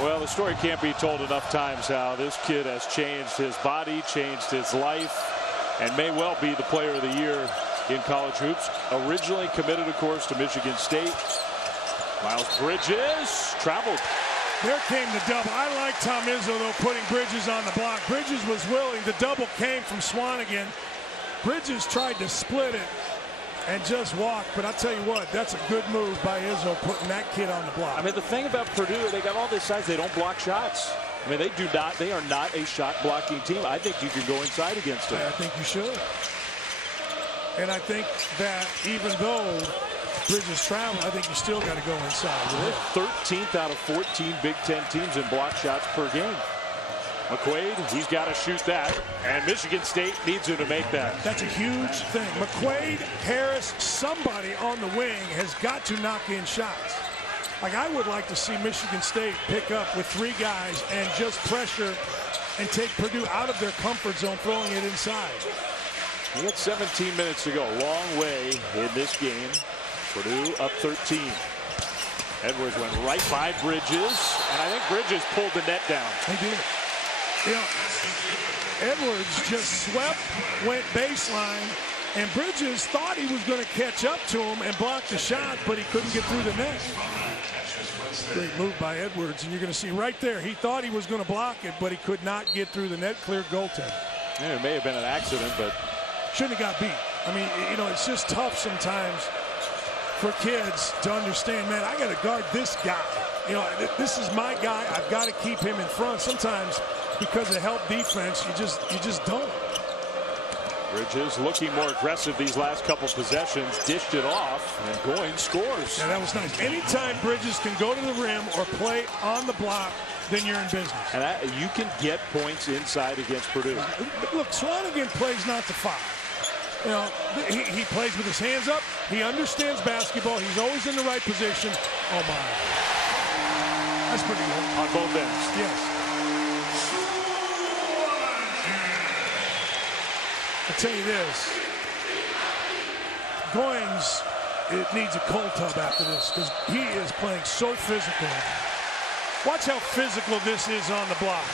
Well, the story can't be told enough times how this kid has changed his body, changed his life, and may well be the player of the year in college hoops. Originally committed, of course, to Michigan State. Miles Bridges traveled. There came the double. I like Tom Izzo, though, putting Bridges on the block. Bridges was willing. The double came from Swanigan. Bridges tried to split it and just walk, but I'll tell you what, that's a good move by Izzo, putting that kid on the block. I mean, the thing about Purdue, they got all this size, they don't block shots. I mean, they are not a shot blocking team. I think you can go inside against them. I think you should. And I think that even though Bridges traveled, I think you still got to go inside. They're 13th out of 14 Big Ten teams in block shots per game. McQuaid, he's got to shoot that, and Michigan State needs him to make that. That's a huge thing. McQuaid, Harris, somebody on the wing has got to knock in shots. Like, I would like to see Michigan State pick up with 3 guys and just pressure and take Purdue out of their comfort zone, throwing it inside. We got 17 minutes to go. Long way in this game. Purdue up 13. Edwards went right by Bridges, and I think Bridges pulled the net down. He did. You know, Edwards just swept, went baseline, and Bridges thought he was going to catch up to him and block the shot, but he couldn't get through the net. Great move by Edwards, and you're going to see right there, he thought he was going to block it, but he could not get through the net. Clear goaltend. Yeah, it may have been an accident, but shouldn't have got beat. I mean, you know, it's just tough sometimes for kids to understand, man, I got to guard this guy. You know, this is my guy. I've got to keep him in front. Sometimes because of help defense, you just don't. Bridges looking more aggressive these last couple possessions, dished it off, and Goins scores. Yeah, that was nice. Anytime Bridges can go to the rim or play on the block, then you're in business. And you can get points inside against Purdue. Look, Swanigan plays not to foul. You know, he plays with his hands up. He understands basketball. He's always in the right position. Oh, my. That's pretty good. On both ends. Yes. I'll tell you this. Goins needs a cold tub after this because he is playing so physical. Watch how physical this is on the block.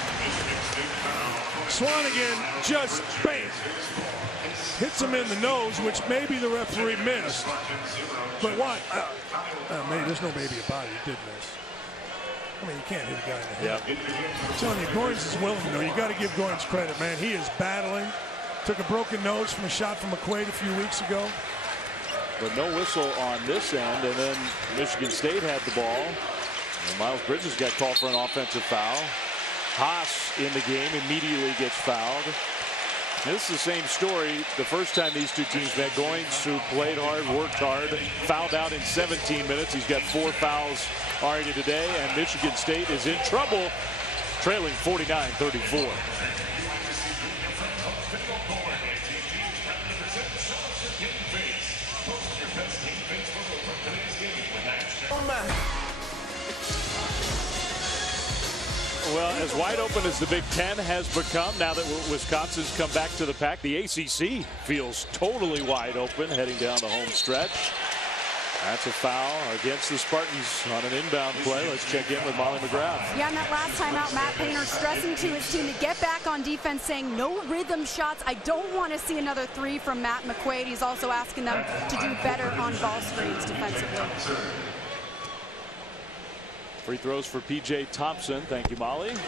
Swanigan just bang. Hits him in the nose, which maybe the referee missed. But why? Maybe there's no maybe about it. He did miss. I mean, you can't hit a guy in the head. I'm telling you, Goins is willing. You know, you got to give Goins credit, man. He is battling. Took a broken nose from a shot from McQuaid a few weeks ago. But no whistle on this end, and then Michigan State had the ball. And Miles Bridges got called for an offensive foul. Haas in the game immediately gets fouled. And this is the same story. The first time these two teams met, Goins, who played hard, worked hard, fouled out in 17 minutes. He's got 4 fouls already today, and Michigan State is in trouble, trailing 49-34. Well, as wide open as the Big Ten has become, now that Wisconsin's come back to the pack, the ACC feels totally wide open heading down the home stretch. That's a foul against the Spartans on an inbound play. Let's check in with Molly McGrath. Yeah, and that last time out, Matt Painter stressing to his team to get back on defense, saying no rhythm shots. I don't want to see another 3 from Matt McQuaid. He's also asking them to do better on ball screens defensively. Free throws for P.J. Thompson. Thank you, Molly. Well,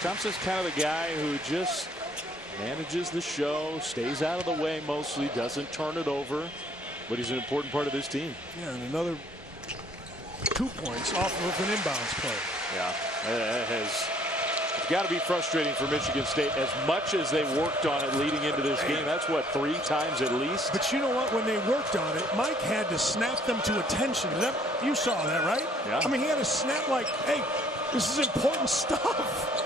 Thompson's kind of the guy who just manages the show, stays out of the way mostly, doesn't turn it over, but he's an important part of this team. Yeah, and another 2 points off of an inbounds play. Yeah, it's got to be frustrating for Michigan State as much as they worked on it leading into this game. That's what, 3 times at least. But you know what? When they worked on it, Mike had to snap them to attention. You saw that, right? Yeah. I mean, he had to snap like, hey, this is important stuff.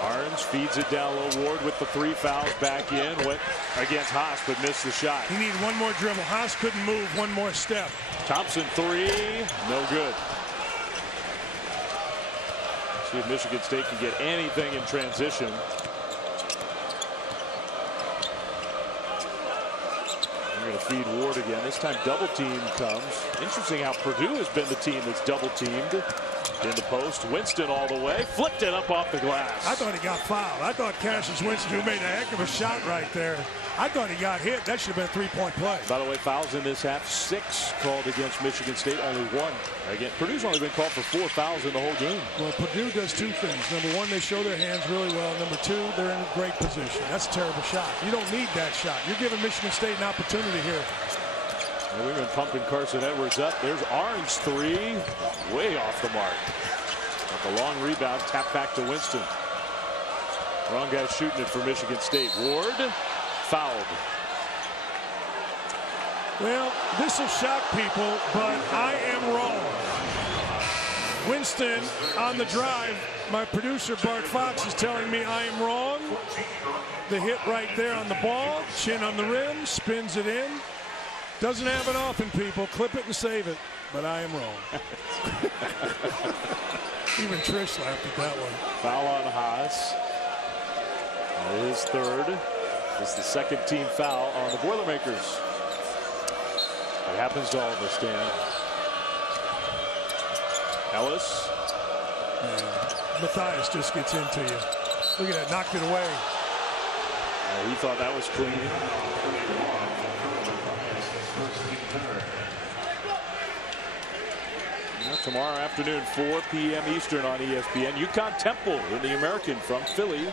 Barnes feeds it down low. Ward with the 3 fouls back in. Went against Haas, but missed the shot. He needed one more dribble. Haas couldn't move one more step. Thompson 3, no good. See if Michigan State can get anything in transition. They're going to feed Ward again. This time double team comes. Interesting how Purdue has been the team that's double teamed in the post. Winston all the way. Flipped it up off the glass. I thought he got fouled. I thought Cassius Winston, who made a heck of a shot right there, I thought he got hit. That should have been a 3-point play. By the way, fouls in this half, 6 called against Michigan State, only 1. Again, Purdue's only been called for 4 fouls in the whole game. Well, Purdue does 2 things. Number 1, they show their hands really well. Number 2, they're in a great position. That's a terrible shot. You don't need that shot. You're giving Michigan State an opportunity here. Well, we've been pumping Carson Edwards up. There's Arns 3, way off the mark. But the long rebound, tap back to Winston. Wrong guy shooting it for Michigan State. Ward fouled. Well, this will shock people, but I am wrong. Winston on the drive. My producer, Bart Fox, is telling me I am wrong. The hit right there on the ball. Chin on the rim. Spins it in. Doesn't happen often, people. Clip it and save it. But I am wrong. Even Trish laughed at that one. Foul on Haas. His 3rd. It's the second team foul on the Boilermakers. It happens to all of us, Dan. Ellis. Matthias just gets into you. Look at that, knocked it away. He thought that was clean. Tomorrow afternoon, 4 p.m. Eastern on ESPN. UConn Temple in the American from Philly.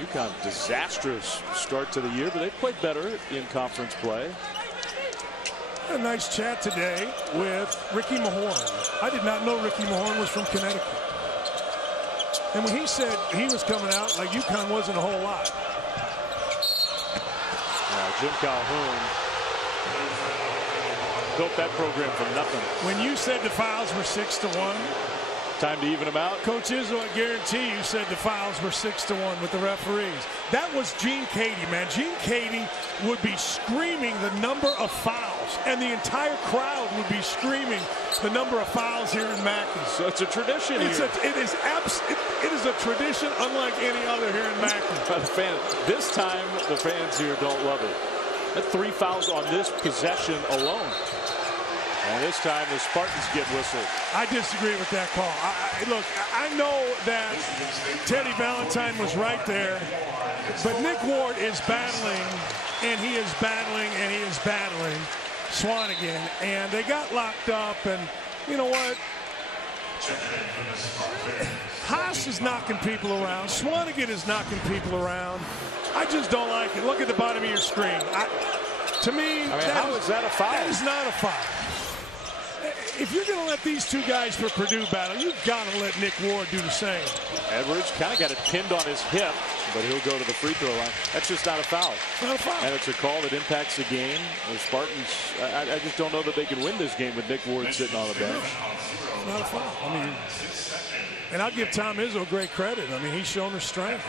UConn, disastrous start to the year, but they played better in conference play. A nice chat today with Ricky Mahorn. I did not know Ricky Mahorn was from Connecticut. And when he said he was coming out, like UConn wasn't a whole lot. Jim Calhoun built that program from nothing. When you said the fouls were 6-1. Time to even them out. Coach Izzo, I guarantee you said the fouls were 6-1 with the referees. That was Gene Cady, man. Gene Cady would be screaming the number of fouls, and the entire crowd would be screaming the number of fouls here in Mackey. So it's a tradition here. It is a tradition unlike any other here in Mackey. This time, the fans here don't love it. That's 3 fouls on this possession alone. And this time the Spartans get whistled. I disagree with that call. Look, I know that Teddy Valentine was right there, but Nick Ward is battling, and he is battling, and he is battling Swanigan, and they got locked up, and you know what? Haas is knocking people around. Swanigan is knocking people around. I just don't like it. Look at the bottom of your screen. To me, how is that a foul? That is not a foul. If you're going to let these two guys for Purdue battle, you've got to let Nick Ward do the same. Edwards kind of got it pinned on his hip, but he'll go to the free throw line. That's just not a foul. Not a foul. And it's a call that impacts the game. The Spartans, I just don't know that they can win this game with Nick Ward sitting on the bench. Not a foul. I mean, and I'll give Tom Izzo great credit. I mean, he's shown his strength.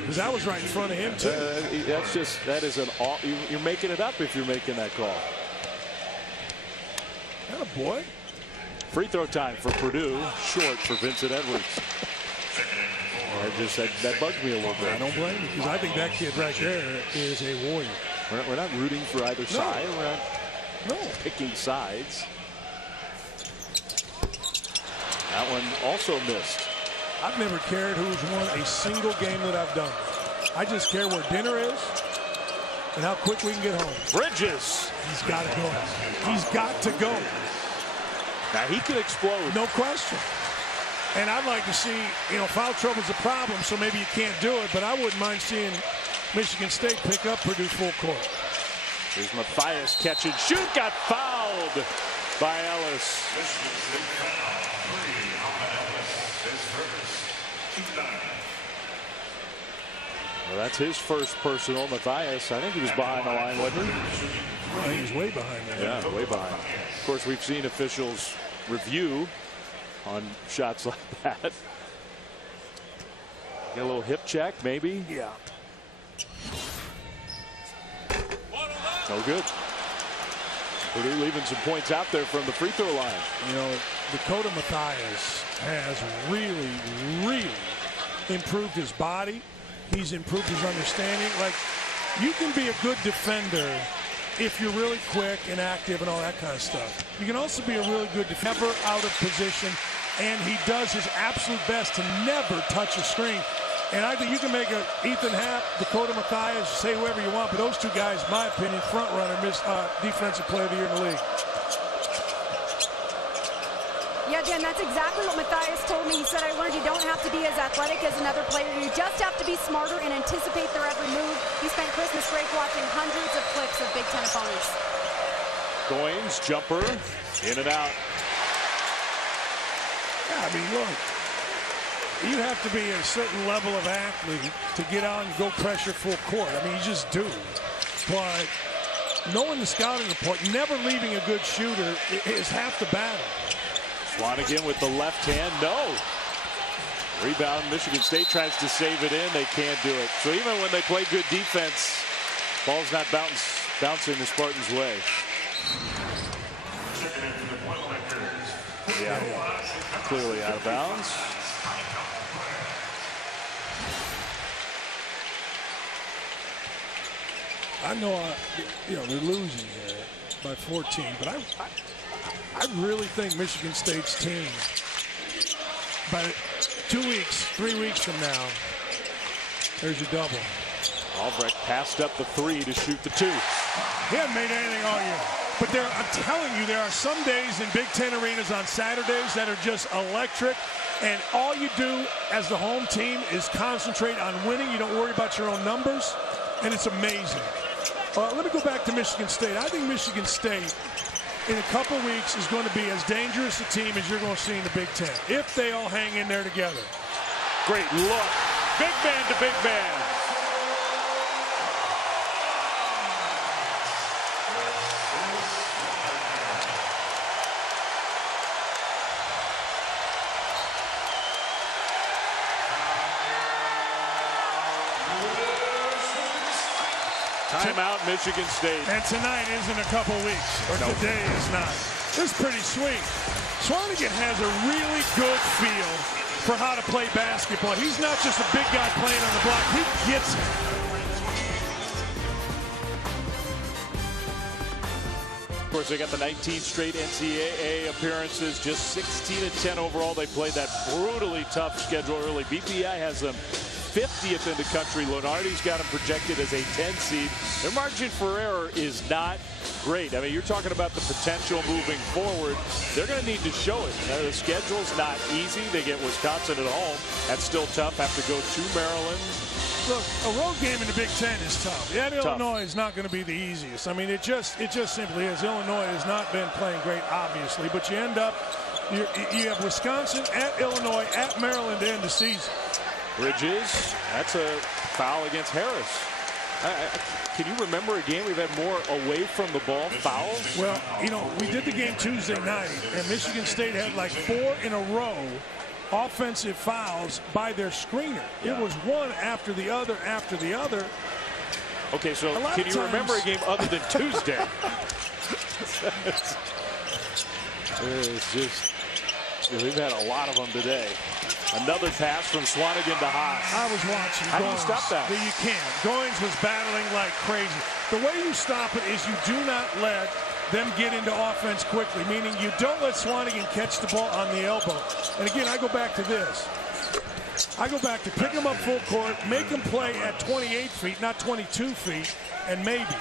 Because that was right in front of him, too. You're making it up if you're making that call. Oh, boy. Free throw time for Purdue. Short for Vincent Edwards. That bugs me a little bit. I don't blame you, because I think that kid right there is a warrior. We're not rooting for either side. We're not picking sides. That one also missed. I've never cared who's won a single game that I've done. I just care where dinner is and how quick we can get home. Bridges. He's got to go. He's got to go. Now he can explode. No question. And I'd like to see, foul trouble's a problem, so maybe you can't do it, but I wouldn't mind seeing Michigan State pick up Purdue full court. Here's Matthias, catch and shoot, got fouled by Ellis. Well, that's his first personal. Matthias, I think he was behind the line, wasn't he? Well, he was way behind that. Yeah, way behind. Of course, we've seen officials review on shots like that. Get a little hip check, maybe. Yeah. No good. Purdue leaving some points out there from the free throw line. Dakota Matthias has really, really improved his body. He's improved his understanding. Like, you can be a good defender if you're really quick and active and all that kind of stuff. You can also be a really good defender, never out of position, and he does his absolute best to never touch a screen. And I think you can make a Ethan Happ, Dakota Matthias, say whoever you want, but those two guys, in my opinion, front runner, defensive player of the year in the league. Yeah, Dan, that's exactly what Matthias told me. He said, I learned you don't have to be as athletic as another player. You just have to be smarter and anticipate their every move. He spent Christmas break watching hundreds of clips of Big Ten opponents. Goins, jumper, in and out. Yeah, I mean, look, you have to be a certain level of athlete to get out and go pressure full court. I mean, you just do. But knowing the scouting report, never leaving a good shooter is half the battle. Swanigan with the left hand, no. Rebound, Michigan State tries to save it in, they can't do it. So even when they play good defense, ball's not bouncing the Spartans' way. Yeah, clearly out of bounds. I know, they're losing here by 14, but I really think Michigan State's team, by 2 weeks, 3 weeks from now, there's your double. Albrecht passed up the 3 to shoot the 2. He hasn't made anything all year. But I'm telling you, there are some days in Big Ten arenas on Saturdays that are just electric. And all you do as the home team is concentrate on winning. You don't worry about your own numbers. And it's amazing. Let me go back to Michigan State. I think Michigan State, in a couple weeks, is going to be as dangerous a team as you're going to see in the Big Ten, if they all hang in there together. Great look. Big man to big man. Timeout, Michigan State. And tonight isn't a couple weeks, or today is not. This is pretty sweet. Swanigan has a really good feel for how to play basketball. He's not just a big guy playing on the block. He gets it. Of course, they got the 19th straight NCAA appearances, just 16-10 overall. They played that brutally tough schedule early. BPI has them 50th in the country. Lunardi's got them projected as a 10 seed. Their margin for error is not great. I mean, you're talking about the potential moving forward. They're going to need to show it. The schedule's not easy. They get Wisconsin at home. That's still tough. Have to go to Maryland. Look, a road game in the Big Ten is tough. At Illinois is not going to be the easiest. I mean, it just simply is. Illinois has not been playing great, obviously, but you end up, you have Wisconsin at Illinois at Maryland to end the season. Bridges, that's a foul against Harris. Can you remember a game we've had more away from the ball fouls? Well, we did the game Tuesday night, and Michigan State had like 4 in a row offensive fouls by their screener. Yeah. It was one after the other after the other. Okay, so can you remember a game other than Tuesday? It's just, we've had a lot of them today. Another pass from Swanigan to Haas. I was watching. How do you stop that? You can't. Goins was battling like crazy. The way you stop it is you do not let them get into offense quickly, meaning you don't let Swanigan catch the ball on the elbow. And again, I go back to this. I go back to pick him up full court, make him play at 28 feet, not 22 feet, and maybe.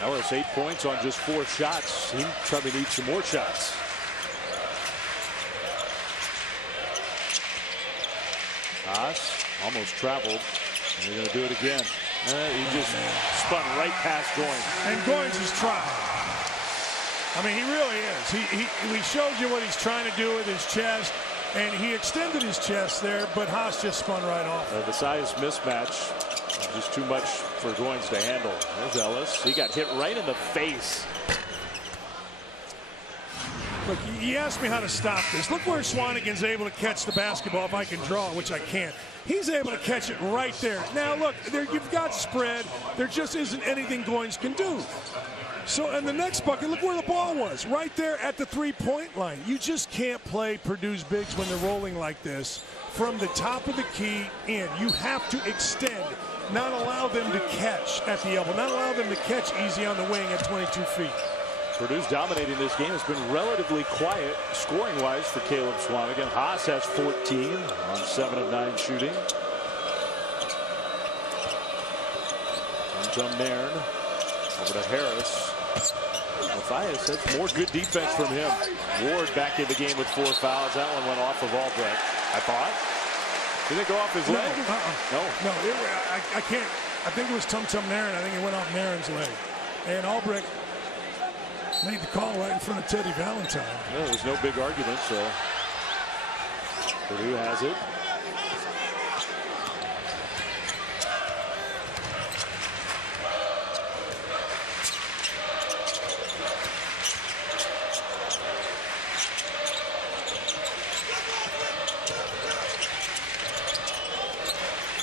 Ellis 8 points on just 4 shots. He probably needs some more shots. Haas almost traveled. And they're going to do it again. He just spun right past Goins. And Goins is trying. I mean, he really is. He showed you what he's trying to do with his chest, and he extended his chest there, but Haas just spun right off. The size mismatch, just too much for Goins to handle. There's Ellis. He got hit right in the face. Look, he asked me how to stop this. Look where Swanigan's able to catch the basketball if I can draw, which I can't. He's able to catch it right there. Now, look, you've got spread. There just isn't anything Goins can do. So, in the next bucket, look where the ball was. Right there at the three-point line. You just can't play Purdue's bigs when they're rolling like this from the top of the key in. You have to extend, not allow them to catch at the elbow, not allow them to catch easy on the wing at 22 feet. Purdue's dominating this game. Has been relatively quiet scoring-wise for Caleb Swanigan. Haas has 14 on 7 of 9 shooting. From Nairn over to Harris. Matthias, that's more good defense from him. Ward back in the game with 4 fouls. That one went off of Albrecht, I thought. Did it go off his leg? No. I can't. I think it was Tum Nairn. I think it went off Nairn's leg. And Albrecht made the call right in front of Teddy Valentine. Well, there's no big argument, so Purdue has it.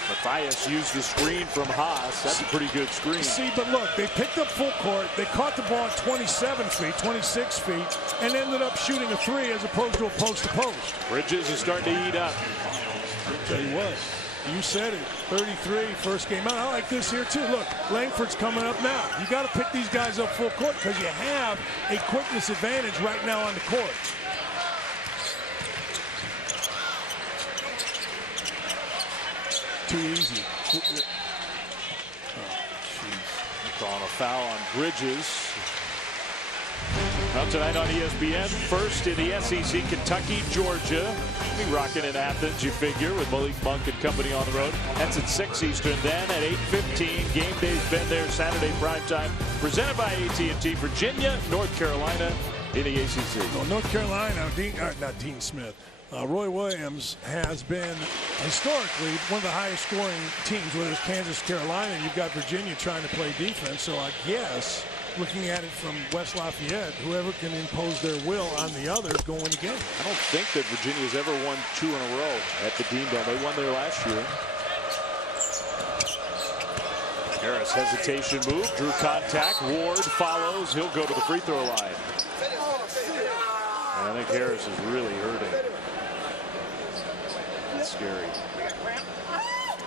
Matthias used the screen from Haas. That's a pretty good screen. See, but look, they picked up full court. They caught the ball at 27 feet, 26 feet, and ended up shooting a 3 as opposed to a post-to-post. Bridges is starting to eat up. Tell you what, You said it, 33, first game out. I like this here too. Look, Langford's coming up now. You got to pick these guys up full court because you have a quickness advantage right now on the court. Too easy. Calling a foul on Bridges. Well, tonight on ESPN, first in the SEC, Kentucky, Georgia. Be rocking in Athens, you figure, with Malik Monk and company on the road. That's at 6 Eastern. Then at 8:15, game day's been there Saturday primetime. Presented by AT&T. Virginia, North Carolina in the ACC. Well, North Carolina, not Dean Smith. Roy Williams has been historically one of the highest scoring teams, whether it's Kansas, Carolina, and you've got Virginia trying to play defense. So I guess looking at it from West Lafayette, whoever can impose their will on the others going to game. I don't think that Virginia's ever won 2 in a row at the Dean Dome. They won there last year. Harris hesitation move, drew contact. Ward follows. He'll go to the free throw line. And I think Harris is really hurting. That's scary.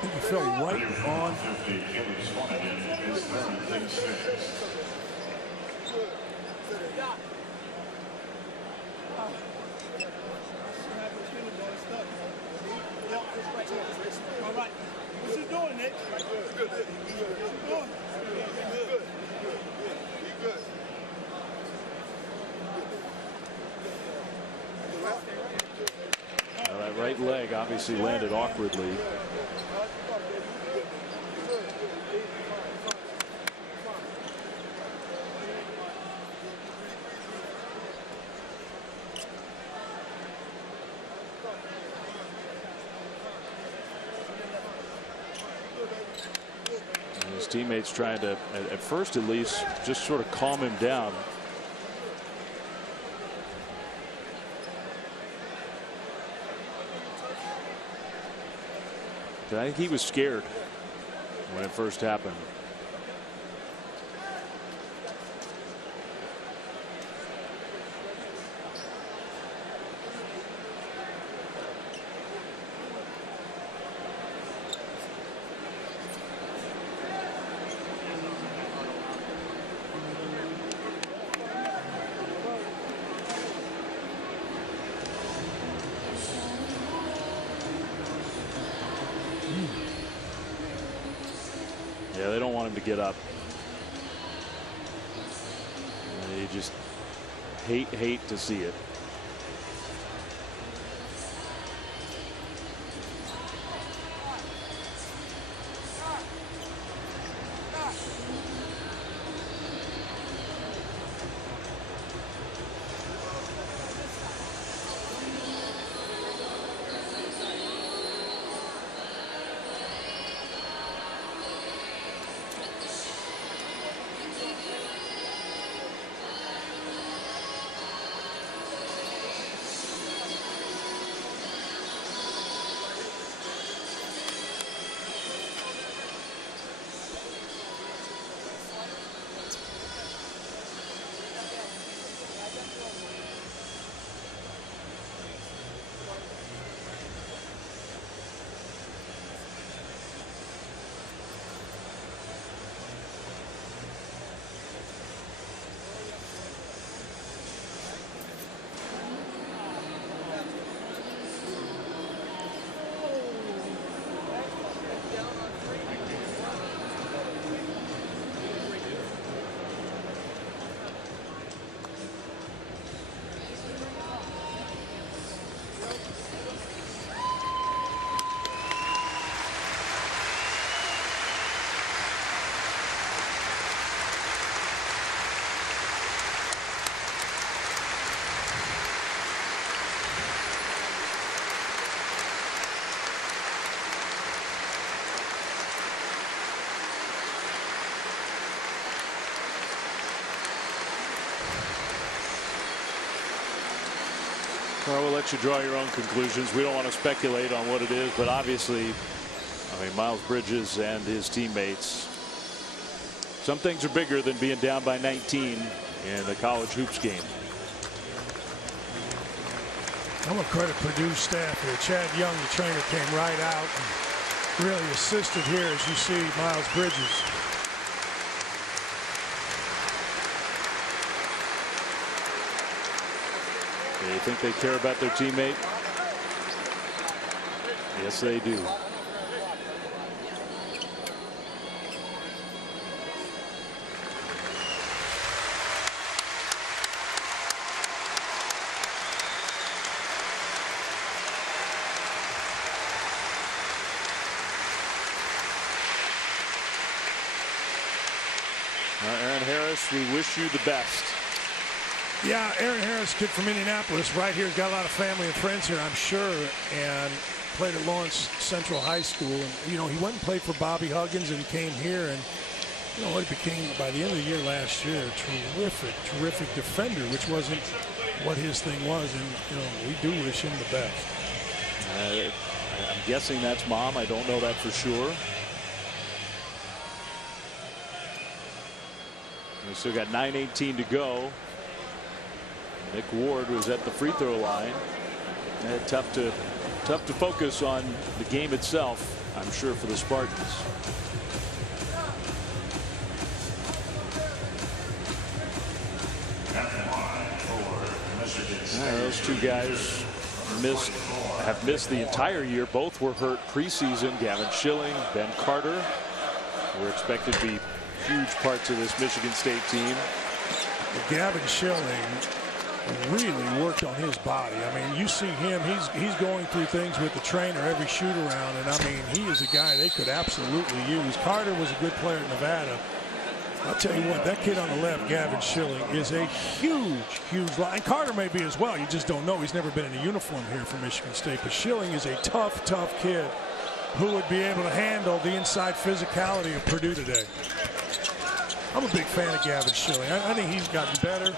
He fell right on. All right. What you doing, Nick? Good. That right leg obviously landed awkwardly. And his teammates trying to, at first at least, just sort of calm him down. I think he was scared when it first happened. Yeah, they don't want him to get up. They just hate to see it. Well, we'll let you draw your own conclusions. We don't want to speculate on what it is, but obviously, I mean, Miles Bridges and his teammates, some things are bigger than being down by 19 in the college hoops game. I'm going to credit Purdue staff here. Chad Young, the trainer, came right out. really assisted here, as you see Miles Bridges. They think they care about their teammate? Yes, they do. Aaron Harris, we wish you the best. Yeah, Aaron Harris, kid from Indianapolis, right here. Got a lot of family and friends here, I'm sure, and played at Lawrence Central High School. And, you know, he went and played for Bobby Huggins and came here. And, you know, it became, by the end of the year last year, a terrific defender, which wasn't what his thing was. And, you know, we do wish him the best. I'm guessing that's Mom. I don't know that for sure. We still got 9:18 to go. Nick Ward was at the free throw line. Tough to focus on the game itself, I'm sure, for the Spartans. Those two guys have missed the entire year. Both were hurt preseason. Gavin Schilling, Ben Carter were expected to be huge parts of this Michigan State team. Gavin Schilling really worked on his body. I mean, you see him, he's going through things with the trainer every shoot around, and I mean, he is a guy they could absolutely use. Carter was a good player at Nevada. I'll tell you what, that kid on the left, Gavin Schilling, is a huge line. And Carter may be as well. You just don't know. He's never been in a uniform here for Michigan State. But Schilling is a tough kid who would be able to handle the inside physicality of Purdue today. I'm a big fan of Gavin Schilling. I think he's gotten better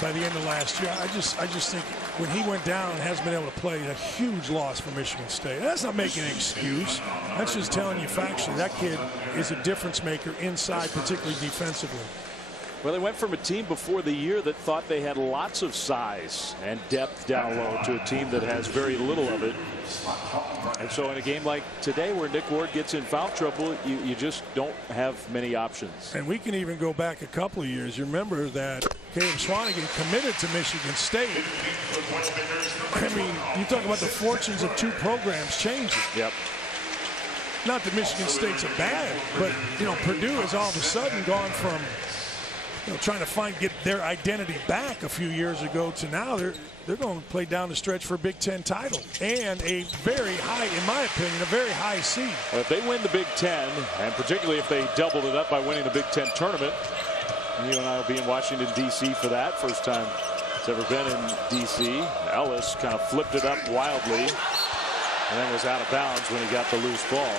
by the end of last year. I just think when he went down and hasn't been able to play, a huge loss for Michigan State. That's not making an excuse. That's just telling you factually that kid is a difference maker inside, particularly defensively. Well, they went from a team before the year that thought they had lots of size and depth down low to a team that has very little of it. And so in a game like today where Nick Ward gets in foul trouble, you just don't have many options. And we can even go back a couple of years. You remember that Caleb Swanigan committed to Michigan State. I mean, you talk about the fortunes of two programs changing. Yep. Not that Michigan State's a bad, but, you know, Purdue has all of a sudden gone from, you know, trying to get their identity back a few years ago to now they're going to play down the stretch for a Big Ten title and a very high, in my opinion, a very high seed. Well, if they win the Big Ten, and particularly if they doubled it up by winning the Big Ten tournament, you and I will be in Washington, D.C. for that. First time it's ever been in D.C. Ellis kind of flipped it up wildly and then was out of bounds when he got the loose ball.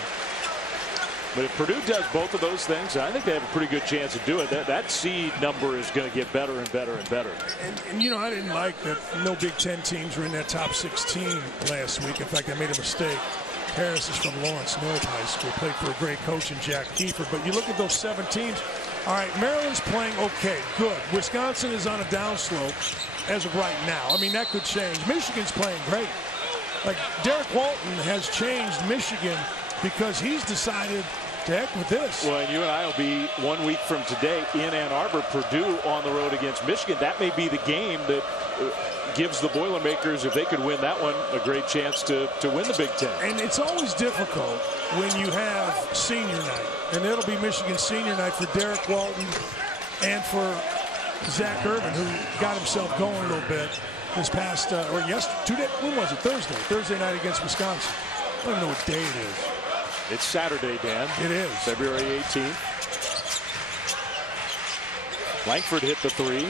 But if Purdue does both of those things, I think they have a pretty good chance to do it. That seed number is going to get better and better and better. And you know, I didn't like that no Big Ten teams were in that top 16 last week. In fact, I made a mistake. Harris is from Lawrence North High School, played for a great coach in Jack Kiefer. But you look at those 7 teams. All right, Maryland's playing okay, good. Wisconsin is on a downslope as of right now. I mean, that could change. Michigan's playing great. Like, Derek Walton has changed Michigan because he's decided to heck with this. Well, and you and I will be 1 week from today in Ann Arbor, Purdue on the road against Michigan. That may be the game that gives the Boilermakers, if they could win that one, a great chance to win the Big Ten. And it's always difficult when you have senior night. And it'll be Michigan senior night for Derek Walton and for Zach Irvin, who got himself going a little bit this past, or yesterday, when was it? Thursday night against Wisconsin. I don't know what day it is. It's Saturday, Dan. It is. February 18th. Langford hit the three.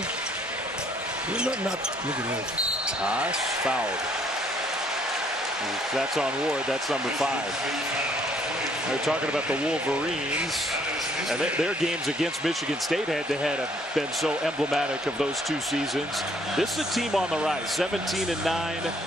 Look at this. Toss fouled. If that's on Ward. That's number 5. They're talking about the Wolverines, and their games against Michigan State head-to-head have been so emblematic of those two seasons. This is a team on the rise, 17-9.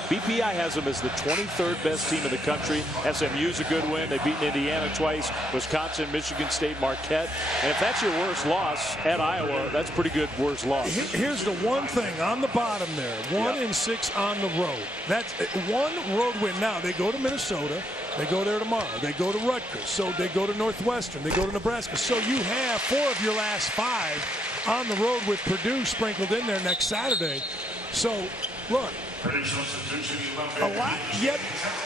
BPI has them as the 23rd best team in the country. SMU's a good win. They've beaten Indiana twice, Wisconsin, Michigan State, Marquette. And if that's your worst loss at Iowa, that's pretty good worst loss. Here's the one thing on the bottom there, 1-6 on the road. That's one road win. Now they go to Minnesota. They go there tomorrow. They go to Rutgers. So they go to Northwestern. They go to Nebraska. So you have 4 of your last 5 on the road with Purdue sprinkled in there next Saturday. So, look, a lot yet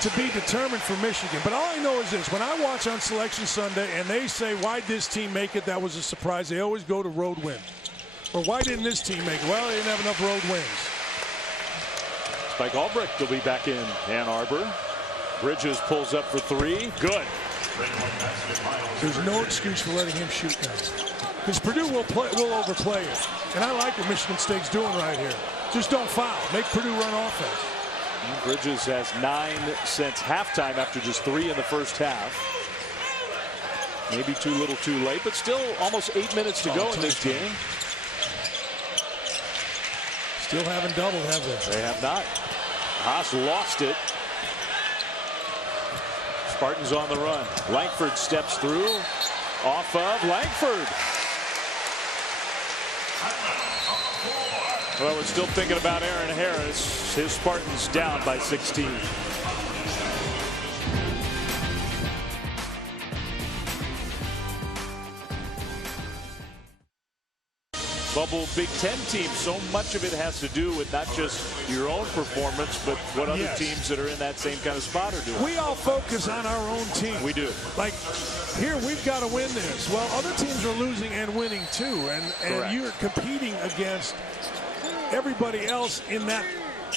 to be determined for Michigan. But all I know is this. When I watch on Selection Sunday and they say, why'd this team make it? That was a surprise. They always go to road wins. Or why didn't this team make it? Well, they didn't have enough road wins. Spike Albrecht will be back in Ann Arbor. Bridges pulls up for 3. Good. There's no excuse for letting him shoot now. Because Purdue will overplay it. And I like what Michigan State's doing right here. Just don't foul. Make Purdue run offense. Bridges has 9 since halftime after just 3 in the first half. Maybe too little too late, but still almost 8 minutes to go in this game. Still haven't doubled, have they? They have not. Haas lost it. Spartans on the run. Langford steps through. Off of Langford. Well, we're still thinking about Aaron Harris. His Spartans down by 16. Bubble Big Ten team, so much of it has to do with not just your own performance, but what other teams that are in that same kind of spot are doing. We all focus on our own team. We do. Like, here, we've got to win this. Well, other teams are losing and winning too, and you're competing against everybody else in that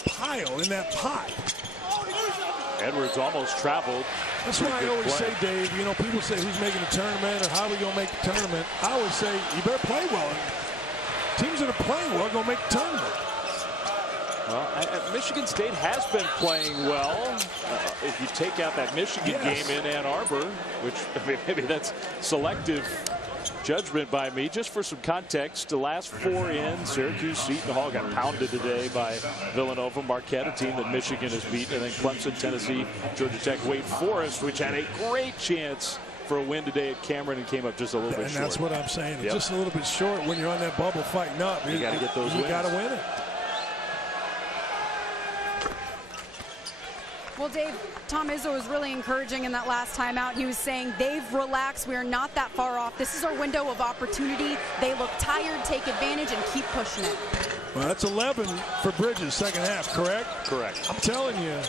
pile, in that pot. Edwards almost traveled. That's why I always say, Dave, you know, people say who's making the tournament or how are we going to make the tournament. I always say you better play well. Teams that are playing well are going to make the tournament. Well, Michigan State has been playing well. If you take out that Michigan game in Ann Arbor, which maybe that's selective judgment by me. Just for some context, the last 4 in, Syracuse, Seton Hall got pounded today by Villanova, Marquette, a team that Michigan has beaten, and then Clemson, Tennessee, Georgia Tech, Wake Forest, which had a great chance for a win today at Cameron and came up just a little bit short. And that's what I'm saying. It's just a little bit short when you're on that bubble fighting up. You got to get those wins. You got to win it. Well, Dave, Tom Izzo was really encouraging in that last timeout. He was saying they've relaxed. We are not that far off. This is our window of opportunity. They look tired, take advantage, and keep pushing it. Well, that's 11 for Bridges, second half, correct? Correct. I'm telling you,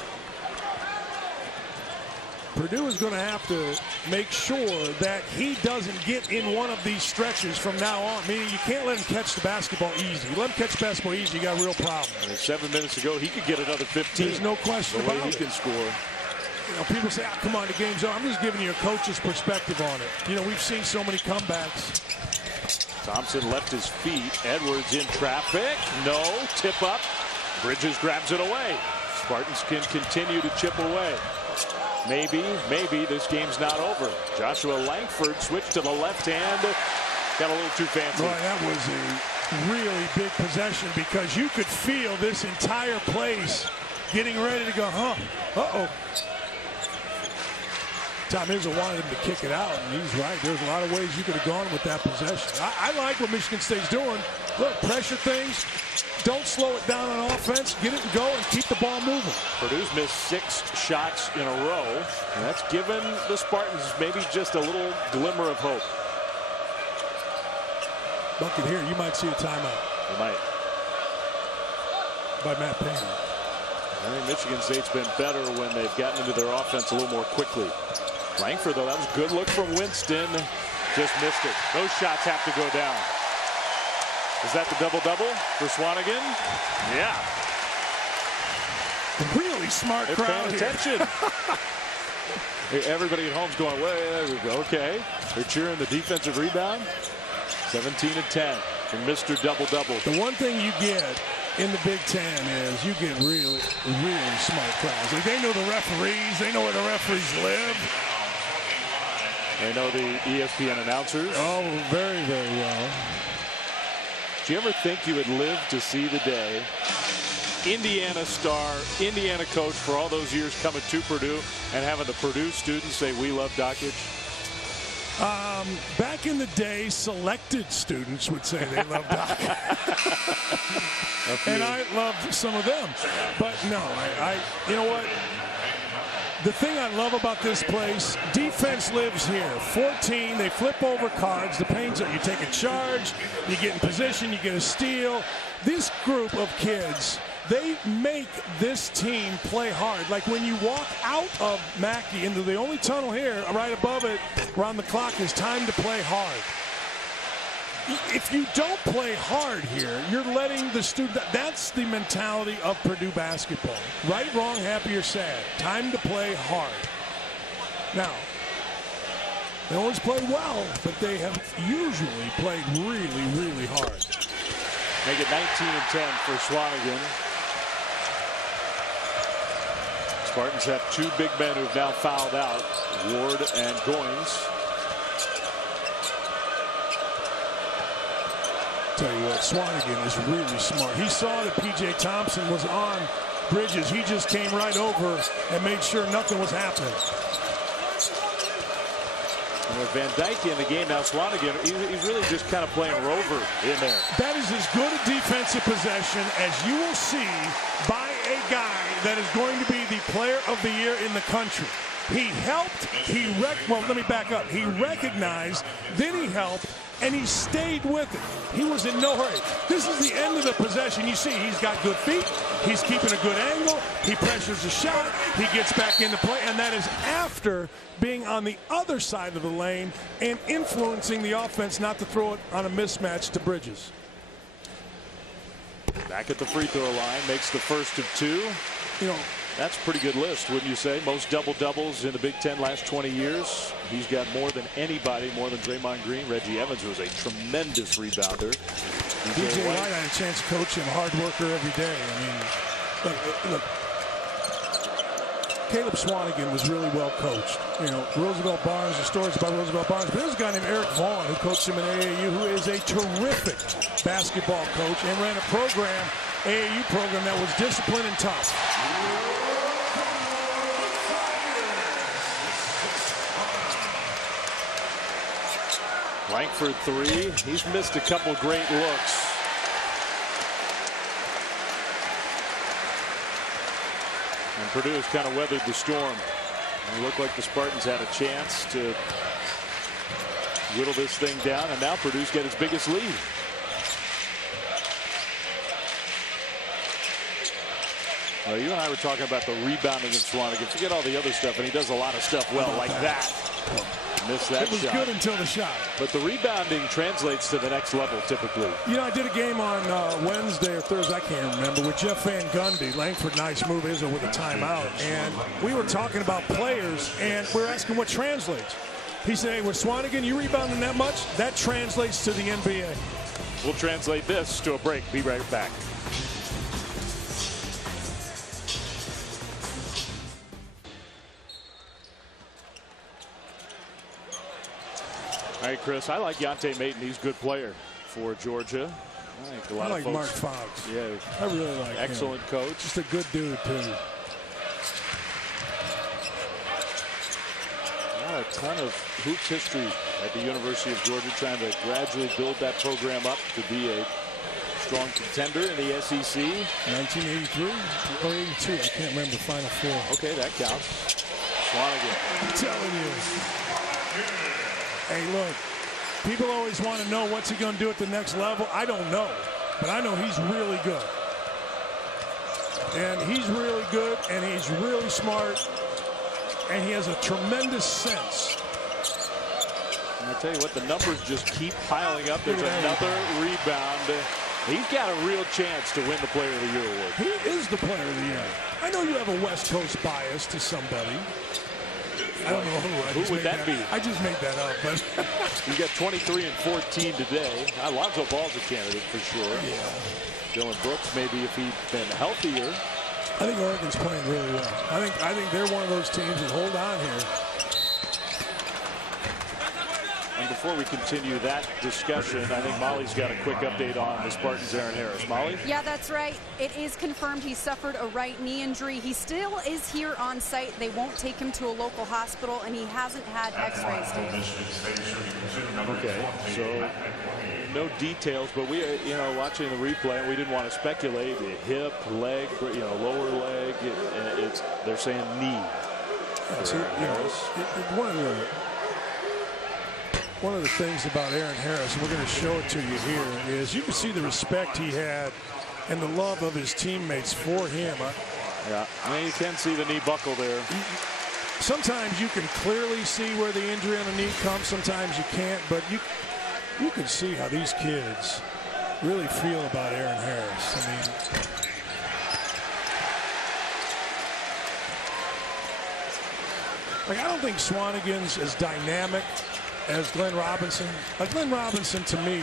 Purdue is going to have to make sure that he doesn't get in one of these stretches from now on. Meaning you can't let him catch the basketball easy. You let him catch the basketball easy, you got a real problem. I mean, 7 minutes ago, he could get another 15. There's no question about it. He can score. You know, people say, come on, the game's on. I'm just giving you a coach's perspective on it. You know, we've seen so many comebacks. Thompson left his feet. Edwards in traffic. No. Tip up. Bridges grabs it away. Spartans can continue to chip away. Maybe this game's not over. Joshua Langford switched to the left hand. Got a little too fancy. Boy, that was a really big possession because you could feel this entire place getting ready to go, uh-oh. Tom Izzo wanted him to kick it out, and he's right. There's a lot of ways you could have gone with that possession. I like what Michigan State's doing. Look, pressure things. Don't slow it down on offense. Get it and go and keep the ball moving. Purdue's missed 6 shots in a row, and that's given the Spartans maybe just a little glimmer of hope. Bucket here, you might see a timeout. You might. By Matt Payne. I think Michigan State's been better when they've gotten into their offense a little more quickly. Langford, though, that was a good look from Winston. Just missed it. Those shots have to go down. Is that the double-double for Swanigan? Yeah. Really smart They're crowd paying attention. Everybody at home's going, well, okay. They're cheering the defensive rebound. 17-10 from Mr. Double-Double. The one thing you get in the Big Ten is you get really, really smart crowds. Like, they know the referees. They know where the referees live. They know the ESPN announcers. Oh, very, very well. Did you ever think you would live to see the day? Indiana star, Indiana coach for all those years coming to Purdue and having the Purdue students say, "We love Dakich." Back in the day, selected students would say they love Dakich. And I love some of them. But no, you know what? The thing I love about this place, defense lives here. 14, they flip over cards. The pains are you take a charge, you get in position, you get a steal. This group of kids, they make this team play hard. Like when you walk out of Mackey into the only tunnel here, right above it, around the clock, is time to play hard. If you don't play hard here, you're letting the student. That's the mentality of Purdue basketball. Right, wrong, happy or sad. Time to play hard. Now, they always play well, but they have usually played really, really hard. Make it 19-10 for Swanigan. Spartans have two big men who've now fouled out, Ward and Goins. Tell you what, Swanigan is really smart. He saw that P.J. Thompson was on Bridges. He just came right over and made sure nothing was happening. And with Van Dyke in the game now, Swanigan, he's really just kind of playing rover in there. That is as good a defensive possession as you will see by a guy that is going to be the player of the year in the country. He helped, well, let me back up. He recognized, then he helped, and he stayed with it. He was in no hurry. This is the end of the possession. You see, he's got good feet. He's keeping a good angle. He pressures the shot. He gets back into play, and that is after being on the other side of the lane and influencing the offense not to throw it on a mismatch to Bridges. Back at the free throw line, makes the first of two. You know, that's a pretty good list, wouldn't you say? Most double-doubles in the Big Ten last 20 years. He's got more than anybody, more than Draymond Green. Reggie Evans was a tremendous rebounder. DJ White had a chance to coach him, hard worker every day. I mean, look, Caleb Swanigan was really well coached. You know, Roosevelt Barnes, the stories about Roosevelt Barnes. But there's a guy named Eric Vaughn who coached him at AAU, who is a terrific basketball coach and ran a program, AAU program, that was disciplined and tough. Langford three. He's missed a couple great looks. And Purdue has kind of weathered the storm. It looked like the Spartans had a chance to whittle this thing down, and now Purdue's got its biggest lead. Well, you and I were talking about the rebounding of Swanigan. Forget all the other stuff, and he does a lot of stuff well like that. Missed that shot. It was good until the shot. But the rebounding translates to the next level typically. You know, I did a game on Wednesday or Thursday, I can't remember, with Jeff Van Gundy. Langford, nice move, is with a timeout. And we were talking about players, and we were asking what translates. He said, hey, with Swanigan, you rebounding that much? That translates to the NBA. We'll translate this to a break. Be right back. All right, Chris, I like Yante Maton. He's a good player for Georgia. I think a lot I of like folks. Mark Fox. Yeah, I really like excellent him. coach. Just a good dude, too. A ton of hoops history at the University of Georgia, trying to gradually build that program up to be a strong contender in the SEC. 1983 or 82, I can't remember, Final Four. Okay, that counts. Swanigan. I'm telling you. Hey, look, people always want to know what's he going to do at the next level. I don't know, but I know he's really good. And he's really good, and he's really smart, and he has a tremendous sense. And I'll tell you what, the numbers just keep piling up. There's another rebound. He's got a real chance to win the Player of the Year award. He is the Player of the Year. I know you have a West Coast bias to somebody. I don't know who. Who would that be? I just made that up. But you got 23 and 14 today. Alonzo Ball's a candidate for sure. Yeah. Dylan Brooks, maybe if he'd been healthier. I think Oregon's playing really well. I think they're one of those teams that hold on here. And before we continue that discussion, I think Molly's got a quick update on the Spartans' Aaron Harris. Molly? Yeah, that's right. It is confirmed he suffered a right knee injury. He still is here on site. They won't take him to a local hospital, and he hasn't had x-rays. Okay, so no details, but we, watching the replay, we didn't want to speculate. Hip, leg, lower leg. They're saying knee. One of the things about Aaron Harris, we're going to show it to you here, is you can see the respect he had and the love of his teammates for him. Yeah, you can see the knee buckle there. Sometimes you can clearly see where the injury on the knee comes. Sometimes you can't, but you can see how these kids really feel about Aaron Harris. I mean, I don't think Swanigan's as dynamic as Glenn Robinson. Glenn Robinson, to me,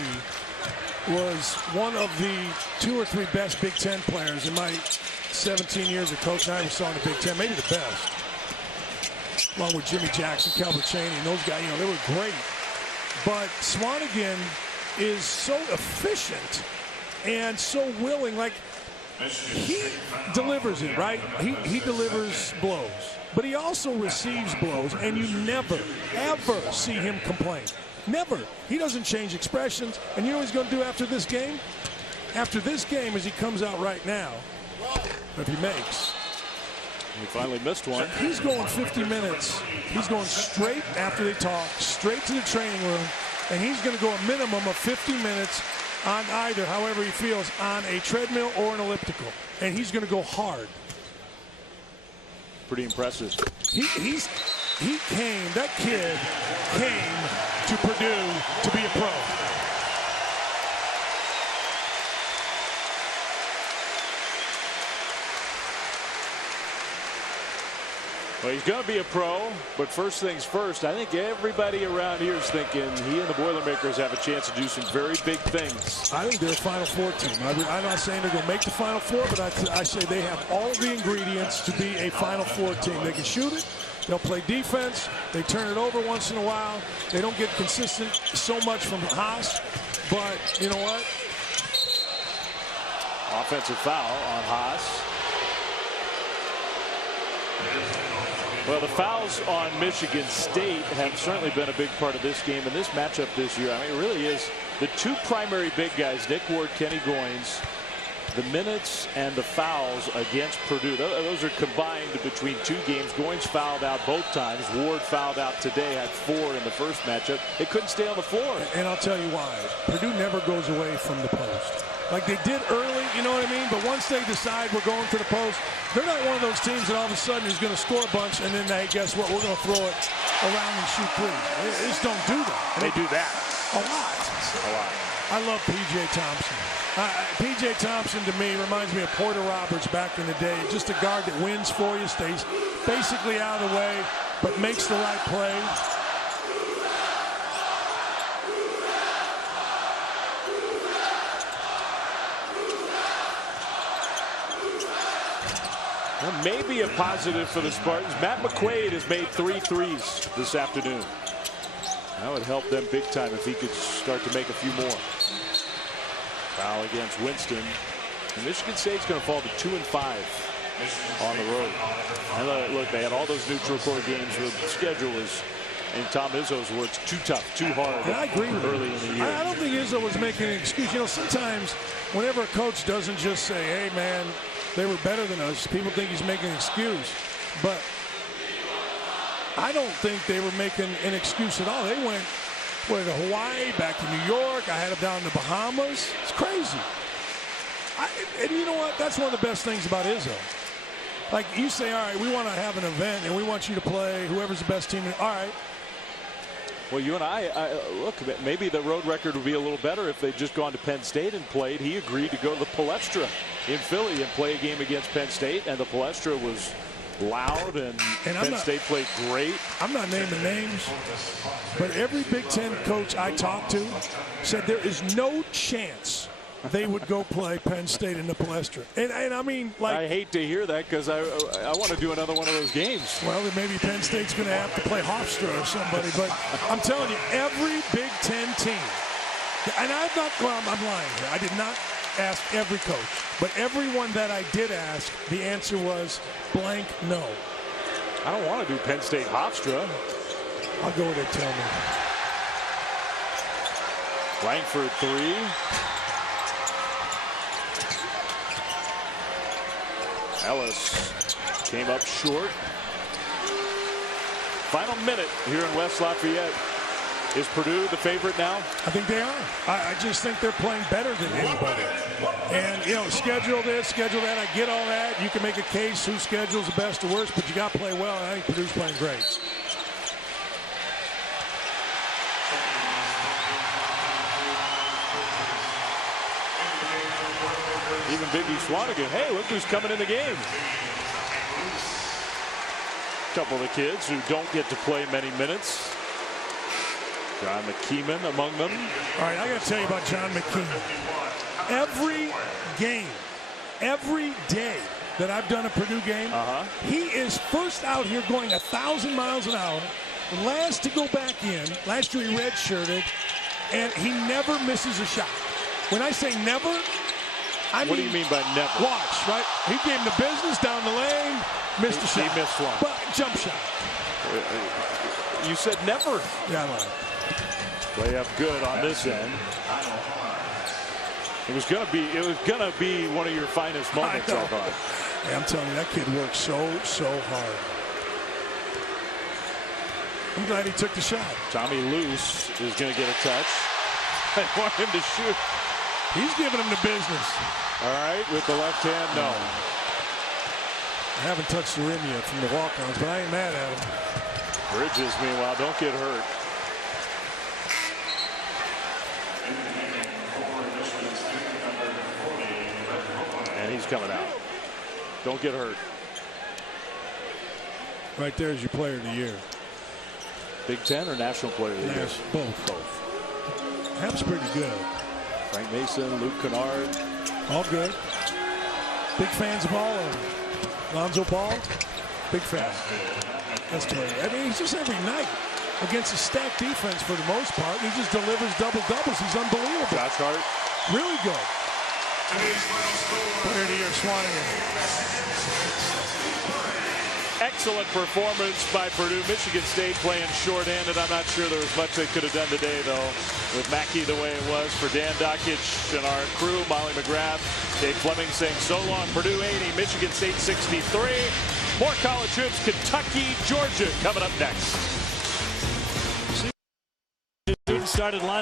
was one of the 2 or 3 best Big Ten players in my 17 years of coaching. I ever saw in the Big Ten, maybe the best. Along with Jimmy Jackson, Calvin Chaney, and those guys, they were great. But Swanigan is so efficient and so willing. Like, he delivers it, right? He delivers blows. But he also receives blows, and you never, ever see him complain. Never. He doesn't change expressions. And you know what he's going to do after this game? After this game, as he comes out right now, if he makes. He finally missed one. He's going 50 minutes. He's going straight after they talk, straight to the training room, and he's going to go a minimum of 50 minutes on either, however he feels, on a treadmill or an elliptical. And he's going to go hard. Pretty impressive. That kid came to Purdue to be a pro. Well, he's going to be a pro, but first things first, I think everybody around here is thinking he and the Boilermakers have a chance to do some very big things. I think they're a Final Four team. I'm not saying they're going to make the Final Four, but I say they have all of the ingredients to be a Final Four team. They can shoot it. They'll play defense. They turn it over once in a while. They don't get consistent so much from Haas, but you know what? Offensive foul on Haas. Well, the fouls on Michigan State have certainly been a big part of this game and this matchup this year. I mean, it really is the 2 primary big guys, Nick Ward, Kenny Goins, the minutes and the fouls against Purdue. Those are combined between 2 games. Goins fouled out both times. Ward fouled out today, had 4 in the first matchup. They couldn't stay on the floor. And I'll tell you why. Purdue never goes away from the post. Like they did early, you know what I mean? But once they decide we're going for the post, they're not one of those teams that all of a sudden is going to score a bunch and then, hey, guess what? We're going to throw it around and shoot 3. They just don't do that. They do that. A lot. I love P.J. Thompson. P.J. Thompson, to me, reminds me of Porter Roberts back in the day. Just a guard that wins for you, stays basically out of the way, but makes the right play. Well, maybe a positive for the Spartans. Matt McQuaid has made 3 threes this afternoon. That would help them big time if he could start to make a few more. Foul against Winston. And Michigan State's going to fall to 2-5 on the road. And look, they had all those neutral court games where the schedule is, in Tom Izzo's words, too tough, too hard. And I agree with early in the year. I don't think Izzo was making an excuse. You know, sometimes whenever a coach doesn't just say, hey, man, they were better than us, people think he's making an excuse. But I don't think they were making an excuse at all. They went to Hawaii, back to New York. I had them down in the Bahamas. It's crazy. And you know what? That's one of the best things about Izzo. Like, you say, all right, we want to have an event, and we want you to play whoever's the best team. All right. Well, you and I look, maybe the road record would be a little better if they'd just gone to Penn State and played. He agreed to go to the Palestra in Philly and play a game against Penn State, and the Palestra was loud, and Penn State played great. I'm not naming names, but every Big Ten coach I talked to said there is no chance they would go play Penn State in the Palestra. And I mean, like, I hate to hear that because I want to do another one of those games. Well, then maybe Penn State's going to have to play Hofstra or somebody. But I'm telling you, every Big Ten team, and I'm lying here. I did not ask every coach, but everyone that I did ask, the answer was blank no. I don't want to do Penn State Hofstra. I'll go with it, tell me. Langford 3. Ellis came up short. Final minute here in West Lafayette. Is Purdue the favorite now? I think they are. I just think they're playing better than anybody. And, you know, schedule this, schedule that. I get all that. You can make a case whose schedule's the best or worst, but you got to play well. And I think Purdue's playing great. Even Biggie Swanigan. Hey, look who's coming in the game. A couple of the kids who don't get to play many minutes. John McKeeman among them. All right, I got to tell you about John McKeeman. Every game, every day that I've done a Purdue game, he is first out here going 1,000 miles an hour, last to go back in. Last year he redshirted, and he never misses a shot. When I say never, I mean, what do you mean by never? Watch, right? He gave him the business down the lane, missed a shot. He missed one. But jump shot. You said never. Yeah, I lied. Way up good on this end. It was gonna be one of your finest moments, I thought. Yeah, I'm telling you, that kid worked so hard. I'm glad he took the shot. Tommy Luce is gonna get a touch. I want him to shoot. He's giving him the business. All right, with the left hand, no. I haven't touched the rim yet from the walk-ons, but I ain't mad at him. Bridges, meanwhile, don't get hurt. And he's coming out. Don't get hurt. Right there is your player of the year. Big Ten or National Player of the Year? Yes, both. Hap's pretty good. Frank Mason, Luke Kennard. All good. Big fans of all of them. Lonzo Ball, big fan. That's player. I mean, he's just every night against a stacked defense for the most part. He just delivers double-doubles. He's unbelievable. Josh Hart. Really good. Player of the year, Swanigan. Excellent performance by Purdue. Michigan State playing short-handed. I'm not sure there was much they could have done today, though, with Mackey the way it was. For Dan Dockich and our crew, Molly McGrath, Dave Fleming saying so long. Purdue 80, Michigan State 63. More college hoops, Kentucky, Georgia coming up next. Students started lining